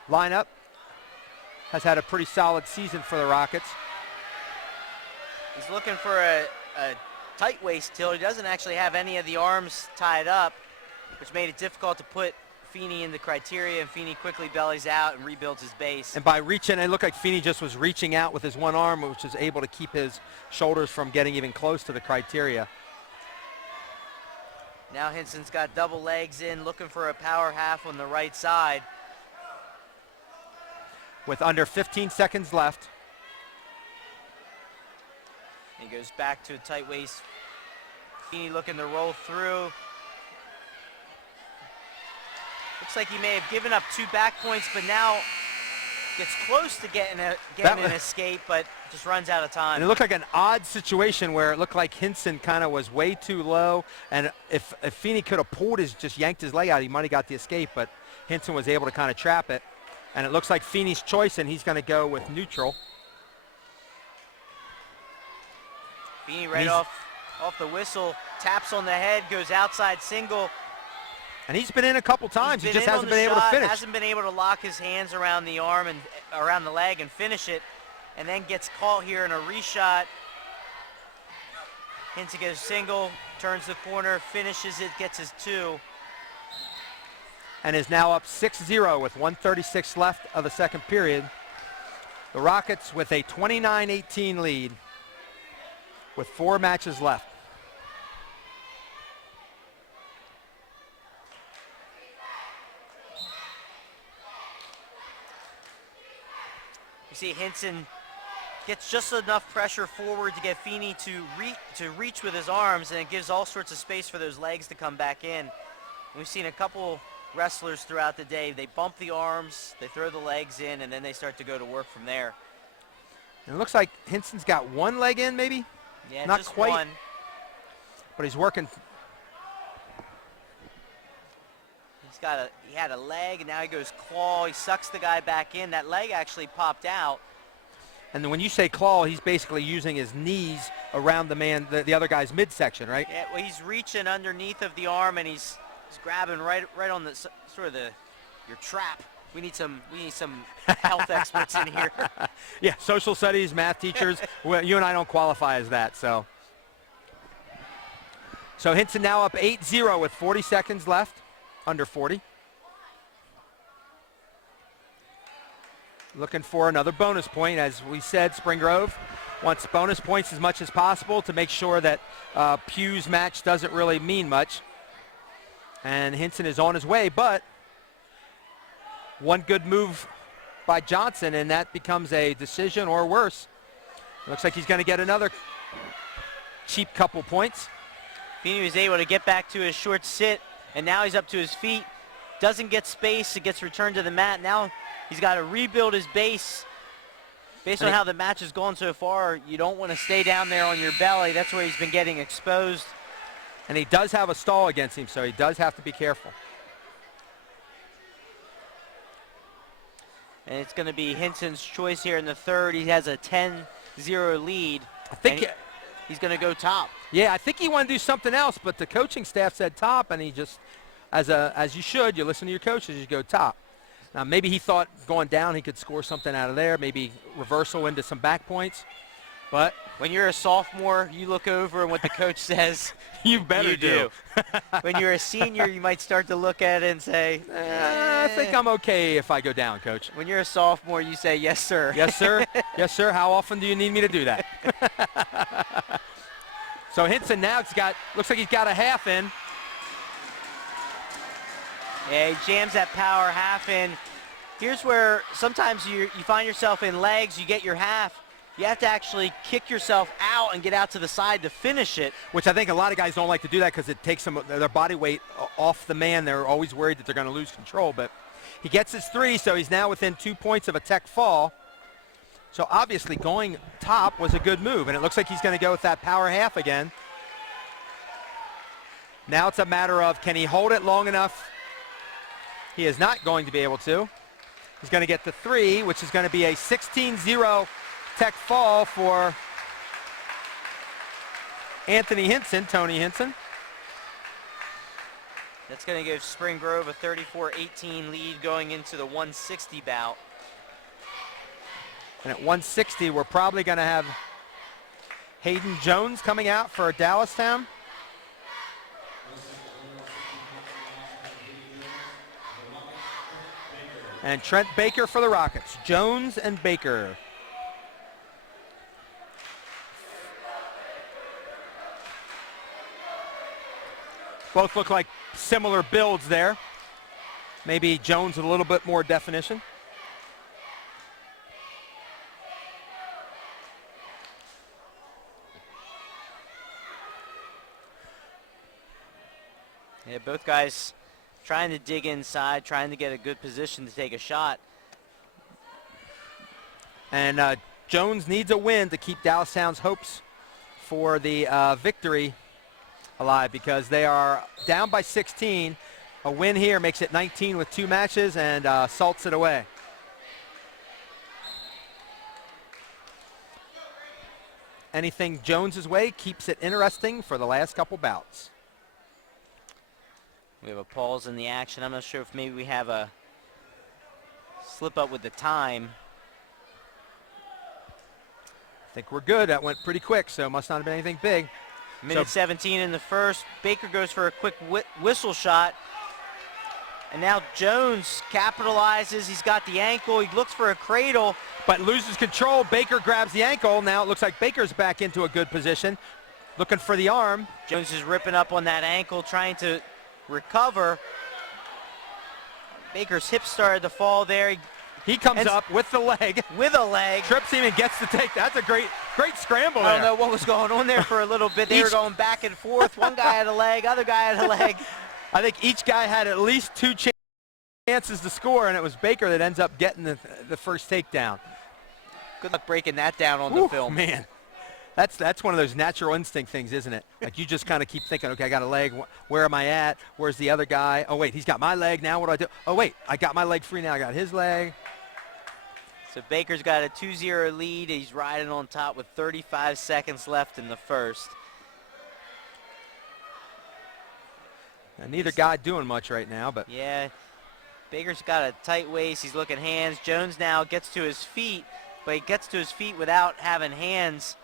lineup, has had a pretty solid season for the Rockets. He's looking for a tight waist tilt. He doesn't actually have any of the arms tied up, which made it difficult to put Feny in the criteria, and Feny quickly bellies out and rebuilds his base. And by reaching, it looked like Feny just was reaching out with his one arm, which was able to keep his shoulders from getting even close to the criteria. Now Hinson's got double legs in, looking for a power half on the right side. With under 15 seconds left. He goes back to a tight waist. Feny looking to roll through. Looks like he may have given up 2 back points, but now gets close to getting an escape, but just runs out of time. And it looked like an odd situation where it looked like Hinson kind of was way too low, and if Feny could have just yanked his leg out, he might have got the escape, but Hinson was able to kind of trap it. And it looks like Feny's choice, and he's going to go with neutral. Feny right off the whistle, taps on the head, goes outside single. And he's been in a couple times. He just hasn't been able to finish. Hasn't been able to lock his hands around the arm and around the leg and finish it, and then gets caught here in a reshot. Hinson goes single, turns the corner, finishes it, gets his 2. And is now up 6-0 with 1:36 left of the second period. The Rockets with a 29-18 lead with 4 matches left. You see Hinson gets just enough pressure forward to get Feny to reach with his arms, and it gives all sorts of space for those legs to come back in. We've seen a couple wrestlers throughout the day. They bump the arms, they throw the legs in, and then they start to go to work from there. And it looks like Hinson's got 1 leg in, maybe? Yeah, not just quite, 1. but he's working. He had a leg, and now he goes claw. He sucks the guy back in. That leg actually popped out. And then when you say claw, he's basically using his knees around the other guy's midsection, right? Yeah, well, he's reaching underneath of the arm, and he's grabbing right on the sort of your trap. We need some health experts in here. Yeah, social studies, math teachers. Well, you and I don't qualify as that, so. So Hinson now up 8-0 with 40 seconds left, under 40. Looking for another bonus point. As we said, Spring Grove wants bonus points as much as possible to make sure that Pugh's match doesn't really mean much. And Hinson is on his way, but one good move by Johnson, and that becomes a decision or worse. Looks like he's going to get another cheap couple points. Feny was able to get back to his short sit, and now he's up to his feet. Doesn't get space. It gets returned to the mat. Now he's got to rebuild his base. Based on how the match has gone so far, you don't want to stay down there on your belly. That's where he's been getting exposed. And he does have a stall against him, so he does have to be careful. And it's going to be Hinson's choice here in the third. He has a 10-0 lead. I think he's going to go top. Yeah, I think he wanted to do something else, but the coaching staff said top, and he just, as you should, you listen to your coaches, you go top. Now, maybe he thought going down he could score something out of there, maybe reversal into some back points. But when you're a sophomore, you look over and what the coach says, you better do. When you're a senior, you might start to look at it and say, I think I'm okay if I go down, Coach. When you're a sophomore, you say, yes, sir. Yes, sir. Yes, sir. How often do you need me to do that? So Hinson now looks like he's got a half in. Yeah, he jams that power half in. Here's where sometimes you find yourself in legs, you get your half. You have to actually kick yourself out out and get out to the side to finish it. Which I think a lot of guys don't like to do that because it takes their body weight off the man. They're always worried that they're going to lose control. But he gets his 3, so he's now within 2 points of a tech fall. So obviously going top was a good move, and it looks like he's going to go with that power half again. Now it's a matter of, can he hold it long enough? He is not going to be able to. He's going to get the 3, which is going to be a 16-0 tech fall for Anthony Hinson, Tony Hinson. That's going to give Spring Grove a 34-18 lead going into the 160 bout. And at 160, we're probably going to have Hayden Jones coming out for Dallastown. And Trent Baker for the Rockets. Jones and Baker. Both look like similar builds there. Maybe Jones with a little bit more definition. Yeah, both guys trying to dig inside, trying to get a good position to take a shot. And Jones needs a win to keep Dallastown's hopes for the victory alive, because they are down by 16. A win here makes it 19 with 2 matches and salts it away. Anything Jones's way keeps it interesting for the last couple bouts. We have a pause in the action. I'm not sure if maybe we have a slip up with the time. I think we're good. That went pretty quick, so must not have been anything big. Minute 17 in the first. Baker goes for a quick whistle shot. And now Jones capitalizes. He's got the ankle. He looks for a cradle. But loses control. Baker grabs the ankle. Now it looks like Baker's back into a good position. Looking for the arm. Jones is ripping up on that ankle, trying to recover. Baker's hip started to fall there. He comes up with the leg. With a leg. Trips him and gets to take. That's a great scramble there. I don't know what was going on there for a little bit. They were going back and forth. One guy had a leg, other guy had a leg. I think each guy had at least 2 chances to score, and it was Baker that ends up getting the first takedown. Good luck breaking that down on the film. Man, that's one of those natural instinct things, isn't it? Like you just kind of keep thinking, okay, I got a leg. Where am I at? Where's the other guy? Oh, wait, he's got my leg. Now what do I do? Oh, wait, I got my leg free now. I got his leg. So Baker's got a 2-0 lead. He's riding on top with 35 seconds left in the first. And neither guy doing much right now, but yeah, Baker's got a tight waist. He's looking hands. Jones now gets to his feet, but he gets to his feet without having hands,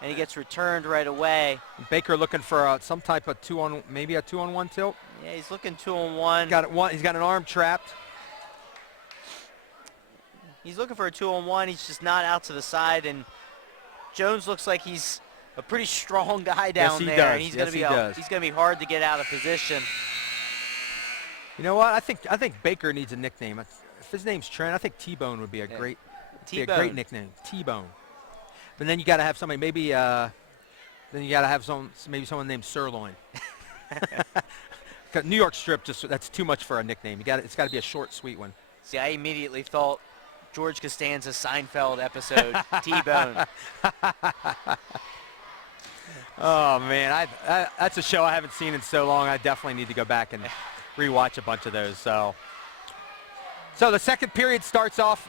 and he gets returned right away. Baker looking for some type of maybe a 2-on-1 tilt. Yeah, he's looking 2-on-1. He's got an arm trapped. He's looking for a 2-on-1. He's just not out to the side, and Jones looks like he's a pretty strong guy down there. Does. And he's going to be hard to get out of position. You know what? I think Baker needs a nickname. If his name's Trent, I think T-Bone would be a great nickname. T-Bone. But then you got to have somebody then you got to have someone named Sirloin. New York Strip, that's too much for a nickname. It's got to be a short, sweet one. See, I immediately thought George Costanza's Seinfeld episode, T-Bone. Oh, man, that's a show I haven't seen in so long. I definitely need to go back and rewatch a bunch of those. So the second period starts off,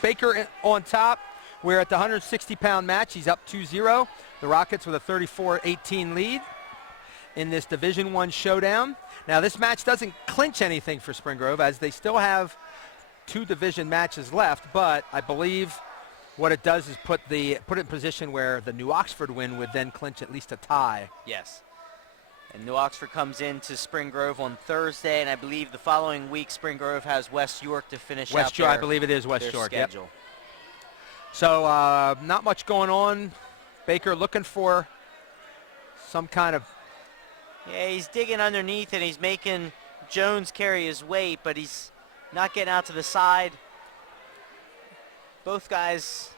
Baker on top. We're at the 160-pound match. He's up 2-0. The Rockets with a 34-18 lead in this Division I showdown. Now, this match doesn't clinch anything for Spring Grove, as they still have 2 division matches left, but I believe what it does is put it in position where the New Oxford win would then clinch at least a tie. Yes. And New Oxford comes into Spring Grove on Thursday, and I believe the following week Spring Grove has West York to finish out I believe it is West York. Schedule. Yep. So not much going on. Baker looking for some kind of... Yeah, he's digging underneath, and he's making Jones carry his weight, but he's not getting out to the side. Both guys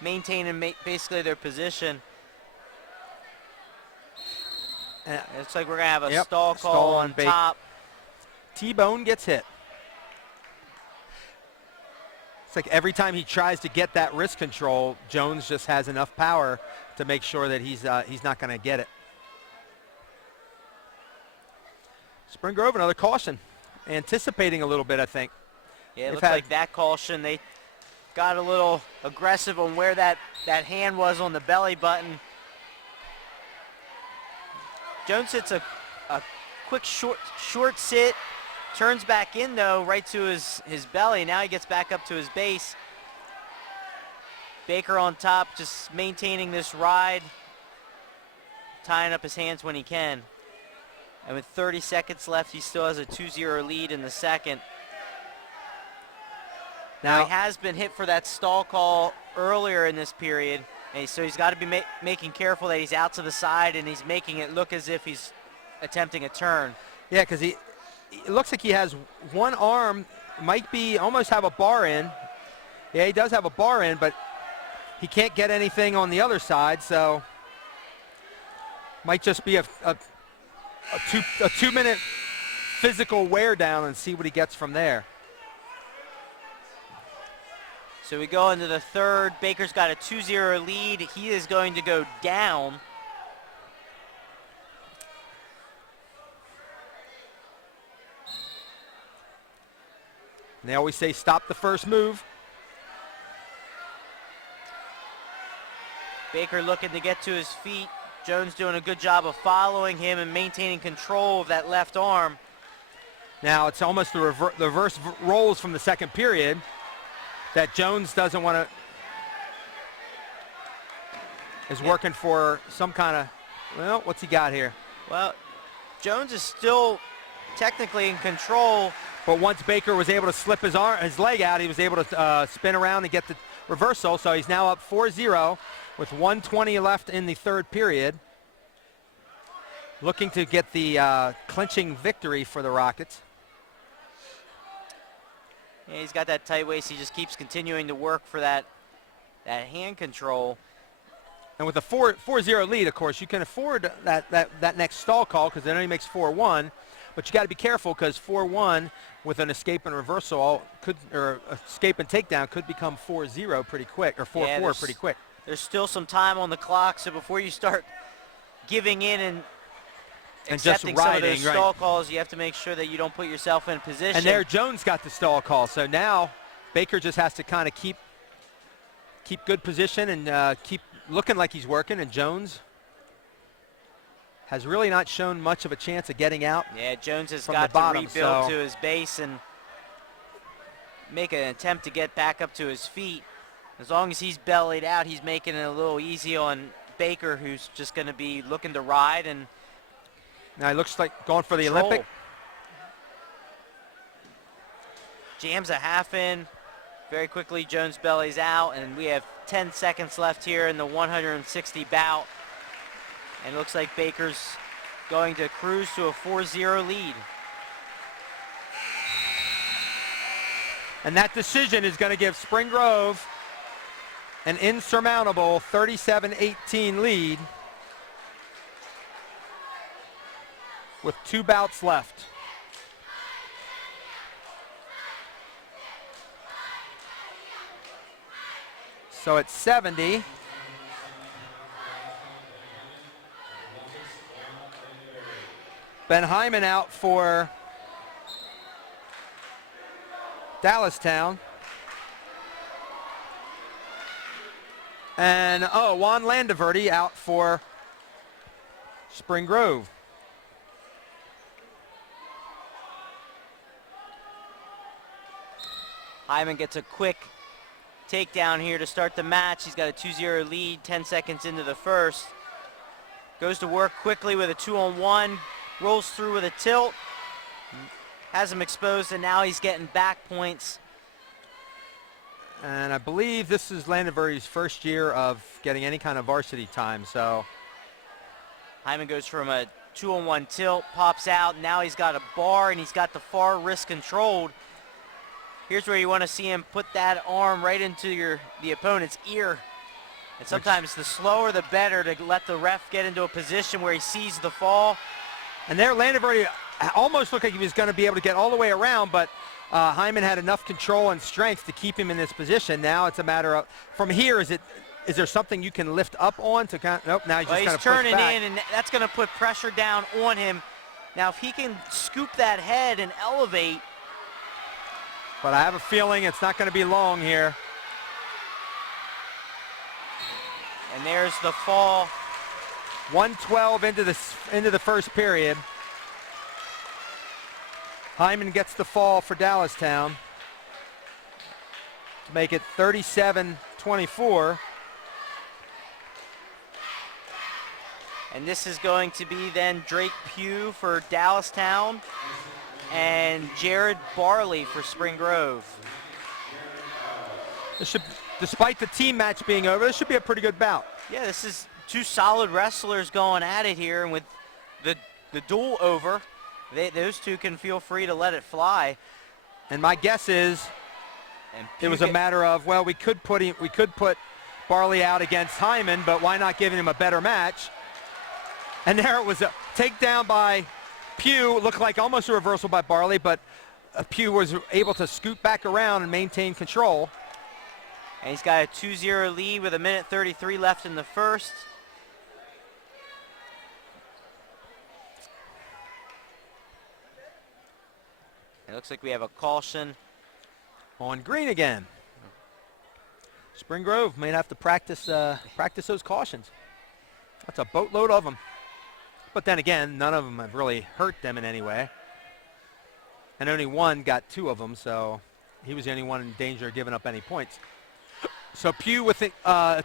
maintaining basically their position. Looks like we're going to have a Yep, stall call on top. T-Bone gets hit. It's like every time he tries to get that wrist control, Jones just has enough power to make sure that he's not going to get it. Spring Grove, another caution. Anticipating a little bit, I think. Yeah, it looks like that caution, they got a little aggressive on where that hand was on the belly button. Jones hits a quick short sit, turns back in though, right to his belly. Now he gets back up to his base. Baker on top, just maintaining this ride, tying up his hands when he can. And with 30 seconds left, he still has a 2-0 lead in the second. Now he has been hit for that stall call earlier in this period, and so he's got to be making careful that he's out to the side and he's making it look as if he's attempting a turn. Yeah, because it looks like he has one arm, might be almost have a bar in. Yeah, he does have a bar in, but he can't get anything on the other side, so might just be a 2-minute physical wear down and see what he gets from there. So we go into the third. Baker's got a 2-0 lead. He is going to go down. And they always say stop the first move. Baker looking to get to his feet. Jones doing a good job of following him and maintaining control of that left arm. Now it's almost the reverse rolls from the second period that Jones doesn't want to, is working for some kind of, well, what's he got here? Well, Jones is still technically in control. But once Baker was able to slip his leg out, he was able to spin around and get the reversal. So he's now up 4-0 with 1:20 left in the third period. Looking to get the clinching victory for the Rockets. Yeah, he's got that tight waist. He just keeps continuing to work for that hand control. And with a 4-0 lead, of course, you can afford that next stall call because it only makes 4-1. But you got to be careful because 4-1 with an escape and reversal or escape and takedown could become 4-0 pretty quick, or 4-4 pretty quick. There's still some time on the clock, so before you start giving in and accepting just riding, some of those stall calls, you have to make sure that you don't put yourself in position. And there Jones got the stall call. So now Baker just has to kind of keep good position and keep looking like he's working. And Jones has really not shown much of a chance of getting out. Yeah, Jones has from got the bottom, to rebuild to his base and make an attempt to get back up to his feet. As long as he's bellied out, he's making it a little easy on Baker, who's just going to be looking to ride. And now he looks like going for the Olympic. Jams a half in. Very quickly, Jones bellies out, and we have 10 seconds left here in the 160 bout. And it looks like Baker's going to cruise to a 4-0 lead. And that decision is going to give Spring Grove an insurmountable 37-18 lead with 2 bouts left. So it's 70. Ben Heyman out for Dallastown. And, Juan Landy out for Spring Grove. Heyman gets a quick takedown here to start the match. He's got a 2-0 lead, 10 seconds into the first. Goes to work quickly with a 2-on-1, rolls through with a tilt, has him exposed, and now he's getting back points. And I believe this is Landy's first year of getting any kind of varsity time, so. Heyman goes from a 2-on-1 tilt, pops out, now he's got a bar and he's got the far wrist controlled. Here's where you want to see him put that arm right into the opponent's ear. And sometimes the slower the better to let the ref get into a position where he sees the fall. And there, Landy almost looked like he was going to be able to get all the way around, but Heyman had enough control and strength to keep him in this position. Now it's a matter of, from here, is there something you can lift up on to kind of, nope, now he's just kind of turning back. in, and that's going to put pressure down on him. Now, if he can scoop that head and elevate. But I have a feeling it's not going to be long here. And there's the fall. 1:12 into the first period. Heyman gets the fall for Dallastown to make it 37-24. And this is going to be then Drake Pugh for Dallastown and Jared Barley for Spring Grove. This should, despite the team match being over, this should be a pretty good bout. Yeah, this is two solid wrestlers going at it here, and with the duel over, those two can feel free to let it fly. And my guess is it was a matter of, well, we could put Barley out against Heyman, but why not giving him a better match? And there it was a takedown by Pugh. Looked like almost a reversal by Barley, but Pugh was able to scoot back around and maintain control. And he's got a 2-0 lead with 1:33 left in the first. It looks like we have a caution on green again. Spring Grove may have to practice those cautions. That's a boatload of them. But then again, none of them have really hurt them in any way. And only one got 2 of them, so he was the only one in danger of giving up any points. So Pugh with a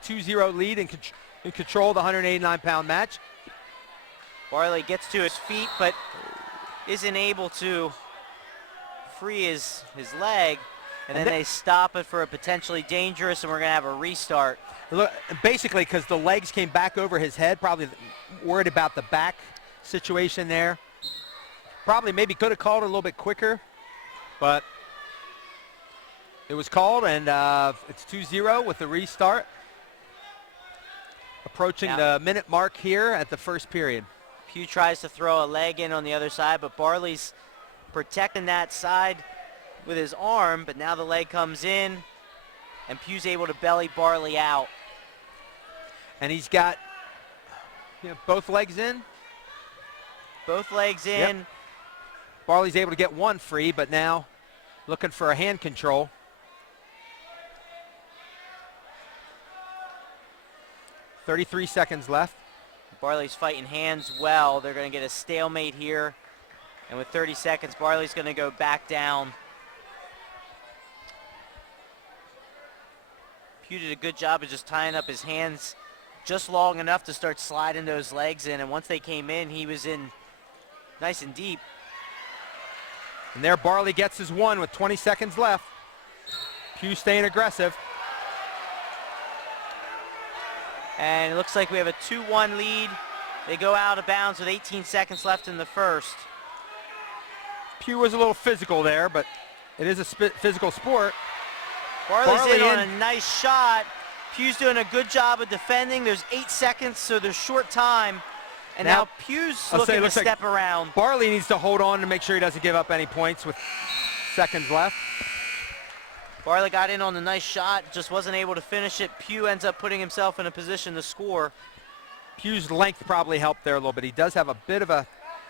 2-0 lead in control of the 189-pound match. Barley gets to his feet, but isn't able to free his leg. And then they stop it for a potentially dangerous, and we're going to have a restart. Look, basically because the legs came back over his head, probably worried about the back situation there. Probably maybe could have called it a little bit quicker, but it was called, and it's 2-0 with the restart. Approaching the minute mark here at the first period. Pugh tries to throw a leg in on the other side, but Barley's protecting that side with his arm, but now the leg comes in, and Pugh's able to belly Barley out. And he's got both legs in? Both legs in. Yep. Barley's able to get one free, but now looking for a hand control. .33 seconds left. Barley's fighting hands well. They're going to get a stalemate here. And with 30 seconds, Barley's going to go back down. Pugh did a good job of just tying up his hands just long enough to start sliding those legs in. And once they came in, he was in nice and deep. And there Barley gets his one with 20 seconds left. Pugh staying aggressive. And it looks like we have a 2-1 lead. They go out of bounds with 18 seconds left in the first. Pugh was a little physical there, but it is a physical sport. Barley's in on a nice shot. Pugh's doing a good job of defending. There's 8 seconds, so there's short time. And now Pugh's looking to step around. Barley needs to hold on to make sure he doesn't give up any points with seconds left. Barley got in on the nice shot, just wasn't able to finish it. Pugh ends up putting himself in a position to score. Pugh's length probably helped there a little bit. He does have a bit of a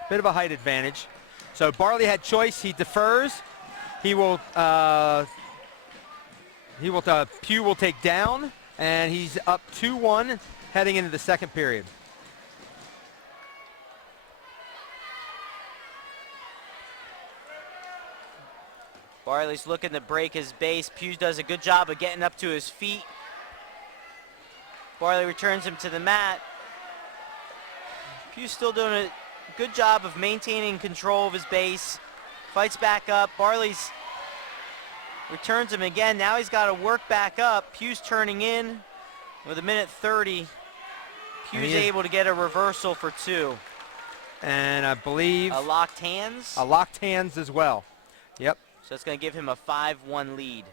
height advantage. So Barley had choice. He defers. Pugh will take down, and he's up 2-1 heading into the second period. Barley's looking to break his base. Pugh does a good job of getting up to his feet. Barley returns him to the mat. Pugh's still doing a good job of maintaining control of his base. Fights back up. Barley's returns him again. Now he's got to work back up. Pugh's turning in with 1:30. Pugh's able to get a reversal for 2. And I believe a locked hands. A locked hands as well. Yep. So that's going to give him a 5-1 lead.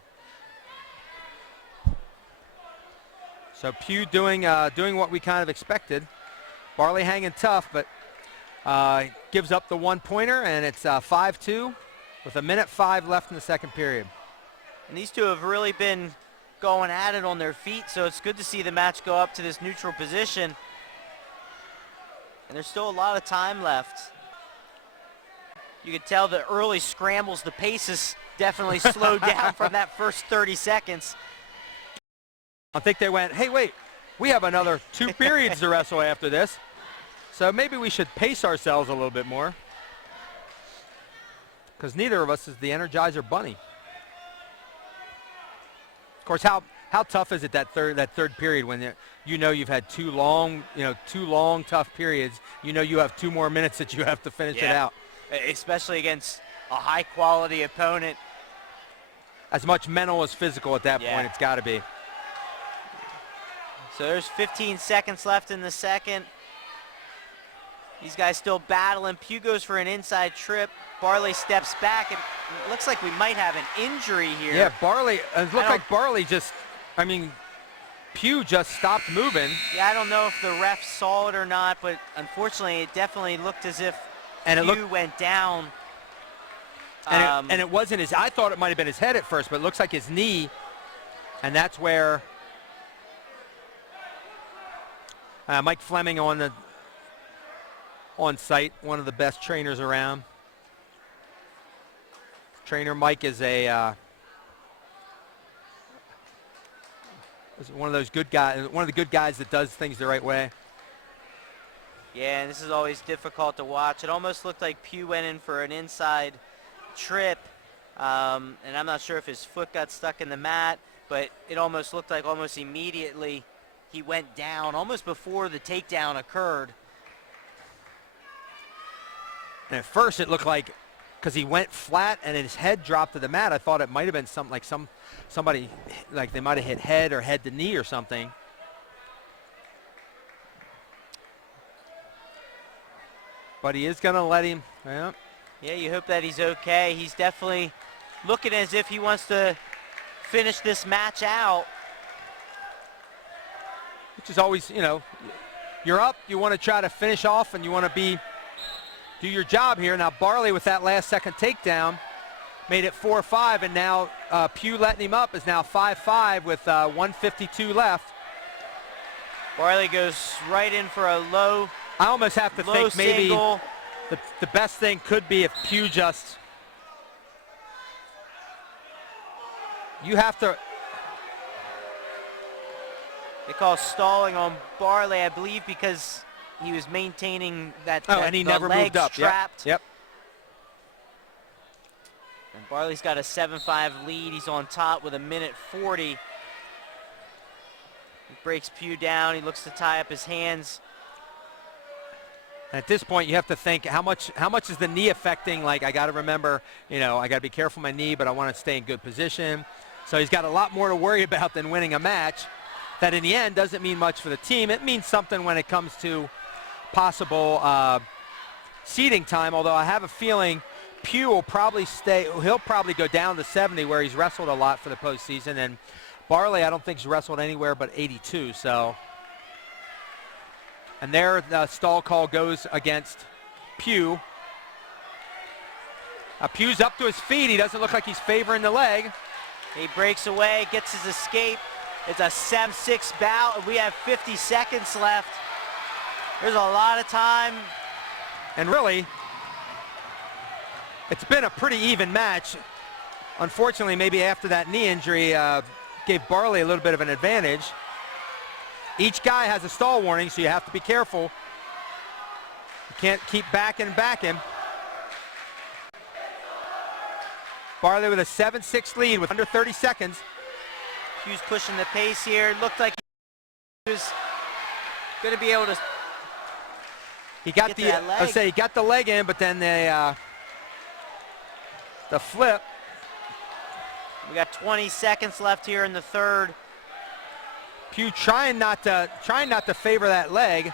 So Pugh doing what we kind of expected. Barley hanging tough, but gives up the 1-pointer, and it's 5-2 with 1:05 left in the second period. And these two have really been going at it on their feet, so it's good to see the match go up to this neutral position. And there's still a lot of time left. You can tell the early scrambles, the pace is definitely slowed down from that first 30 seconds. I think they went, hey, wait, we have another 2 periods to wrestle after this. So maybe we should pace ourselves a little bit more. Because neither of us is the Energizer Bunny. Of course, how tough is it that third period when you know you've had 2 long, tough periods. You know you have 2 more minutes that you have to finish it out. Especially against a high-quality opponent. As much mental as physical at that point, it's got to be. So there's 15 seconds left in the second. These guys still battling. Pugh goes for an inside trip. Barley steps back. And it looks like we might have an injury here. Yeah, Barley, it looked like Barley Pugh just stopped moving. Yeah, I don't know if the ref saw it or not, but unfortunately it definitely looked as if Pugh went down. And it wasn't his, I thought it might have been his head at first, but it looks like his knee. And that's where Mike Fleming on site, one of the best trainers around. Trainer Mike is one of those good guys, one of the good guys that does things the right way. Yeah, and this is always difficult to watch. It almost looked like Pugh went in for an inside trip, and I'm not sure if his foot got stuck in the mat, but it almost looked like almost immediately he went down, almost before the takedown occurred. And at first it looked like, because he went flat and his head dropped to the mat, I thought it might have been something like somebody, like they might have hit head or head to knee or something. But he is going to let him. Yeah, you hope that he's okay. He's definitely looking as if he wants to finish this match out. Which is always, you're up, you want to try to finish off, and you want to do your job here. Now Barley with that last second takedown made it 4-5, and now Pugh letting him up is now 5-5 with 1:52 left. Barley goes right in for a low. I almost have to think maybe the best thing could be if Pugh just, you have to. They call stalling on Barley, I believe, because he was maintaining that. And he never moved up. Trapped. Yep. And Barley's got a 7-5 lead. He's on top with 1:40. He breaks Pugh down. He looks to tie up his hands. At this point, you have to think how much is the knee affecting? Like, I got to remember, I got to be careful of my knee, but I want to stay in good position. So he's got a lot more to worry about than winning a match. That in the end doesn't mean much for the team. It means something when it comes to possible seeding time, although I have a feeling Pugh will probably he'll probably go down to 70 where he's wrestled a lot for the postseason, and Barley I don't think he's wrestled anywhere but 82. So, and there the stall call goes against Pugh. Pugh's up to his feet. He doesn't look like he's favoring the leg. He breaks away, gets his escape. It's a 7-6 bout, and we have 50 seconds left. There's a lot of time. And really, it's been a pretty even match. Unfortunately, maybe after that knee injury gave Barley a little bit of an advantage. Each guy has a stall warning, so you have to be careful. You can't keep backing. Barley with a 7-6 lead with under 30 seconds. Pugh's pushing the pace here. Looked like he was going to be able to. He got he got the leg in, but then the flip. We got 20 seconds left here in the third. Pugh trying not to favor that leg.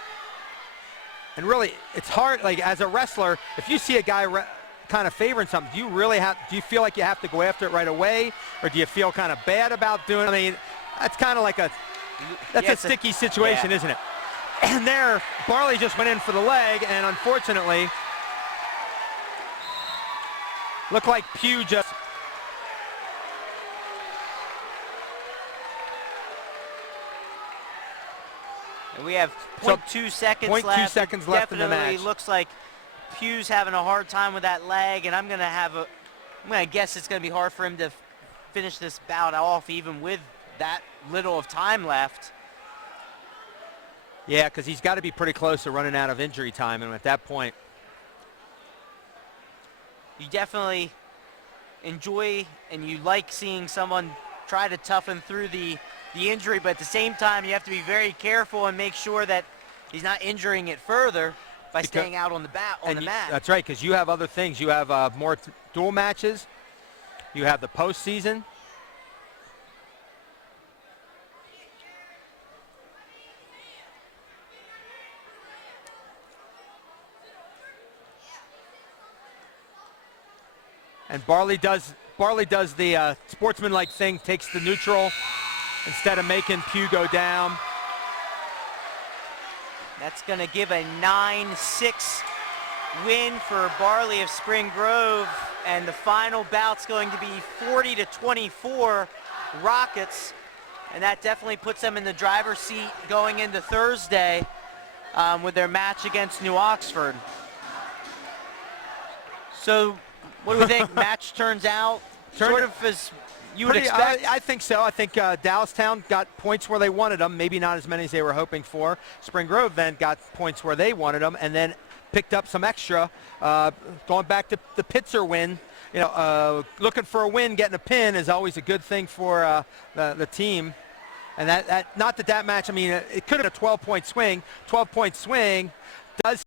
And really, it's hard. Like as a wrestler, if you see a guy kind of favoring something, do you feel like you have to go after it right away, or do you feel kind of bad about doing it? I mean, that's kind of like That's a sticky situation, isn't it? And there, Barley just went in for the leg, and unfortunately, looked like Pugh just... And we have 0.2 seconds left. 0.2 seconds left in the match. Definitely looks like Pugh's having a hard time with that leg, and I'm gonna guess it's gonna be hard for him to finish this bout off, even with that little of time left. Yeah, because he's got to be pretty close to running out of injury time, and at that point, you definitely enjoy and you like seeing someone try to toughen through the injury, but at the same time, you have to be very careful and make sure that he's not injuring it further by staying out on the mat. That's right, because you have other things. You have more dual matches. You have the postseason. And Barley does the sportsmanlike thing, takes the neutral instead of making Pugh go down. That's going to give a 9-6 win for Barley of Spring Grove, and the final bout's going to be 40-24 Rockets, and that definitely puts them in the driver's seat going into Thursday with their match against New Oxford. So what do we think? Match turns out sort of as you would expect? I think so. I think Dallastown got points where they wanted them, maybe not as many as they were hoping for. Spring Grove then got points where they wanted them, and then picked up some extra. Going back to the Pitzer win, looking for a win, getting a pin is always a good thing for the team. And not that match, I mean, it could have been a 12-point swing. 12-point swing does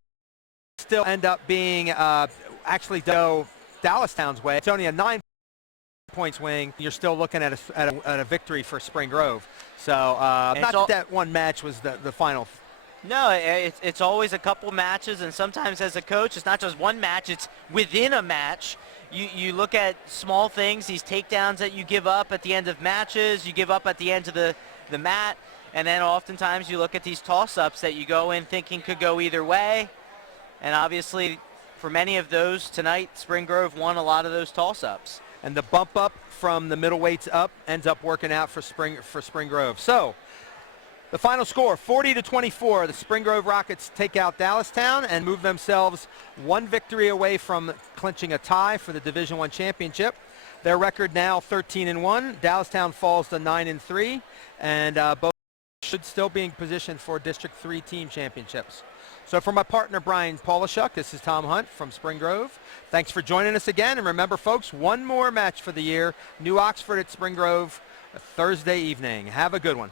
still end up being actually go Dallastown's way. It's only a 9-point swing. You're still looking at a victory for Spring Grove. So not that one match was the final. No, it's always a couple matches, and sometimes as a coach, it's not just one match, it's within a match. You look at small things, these takedowns that you give up at the end of matches, you give up at the end of the mat, and then oftentimes you look at these toss-ups that you go in thinking could go either way, and obviously for many of those tonight, Spring Grove won a lot of those toss-ups. And the bump up from the middleweights up ends up working out for Spring Grove. So the final score, 40-24. The Spring Grove Rockets take out Dallastown and move themselves one victory away from clinching a tie for the Division I championship. Their record now 13-1. Dallastown falls to 9-3, and both should still be in position for District 3 team championships. So for my partner, Brian Polishuk, this is Tom Hunt from Spring Grove. Thanks for joining us again. And remember, folks, one more match for the year. New Oxford at Spring Grove, Thursday evening. Have a good one.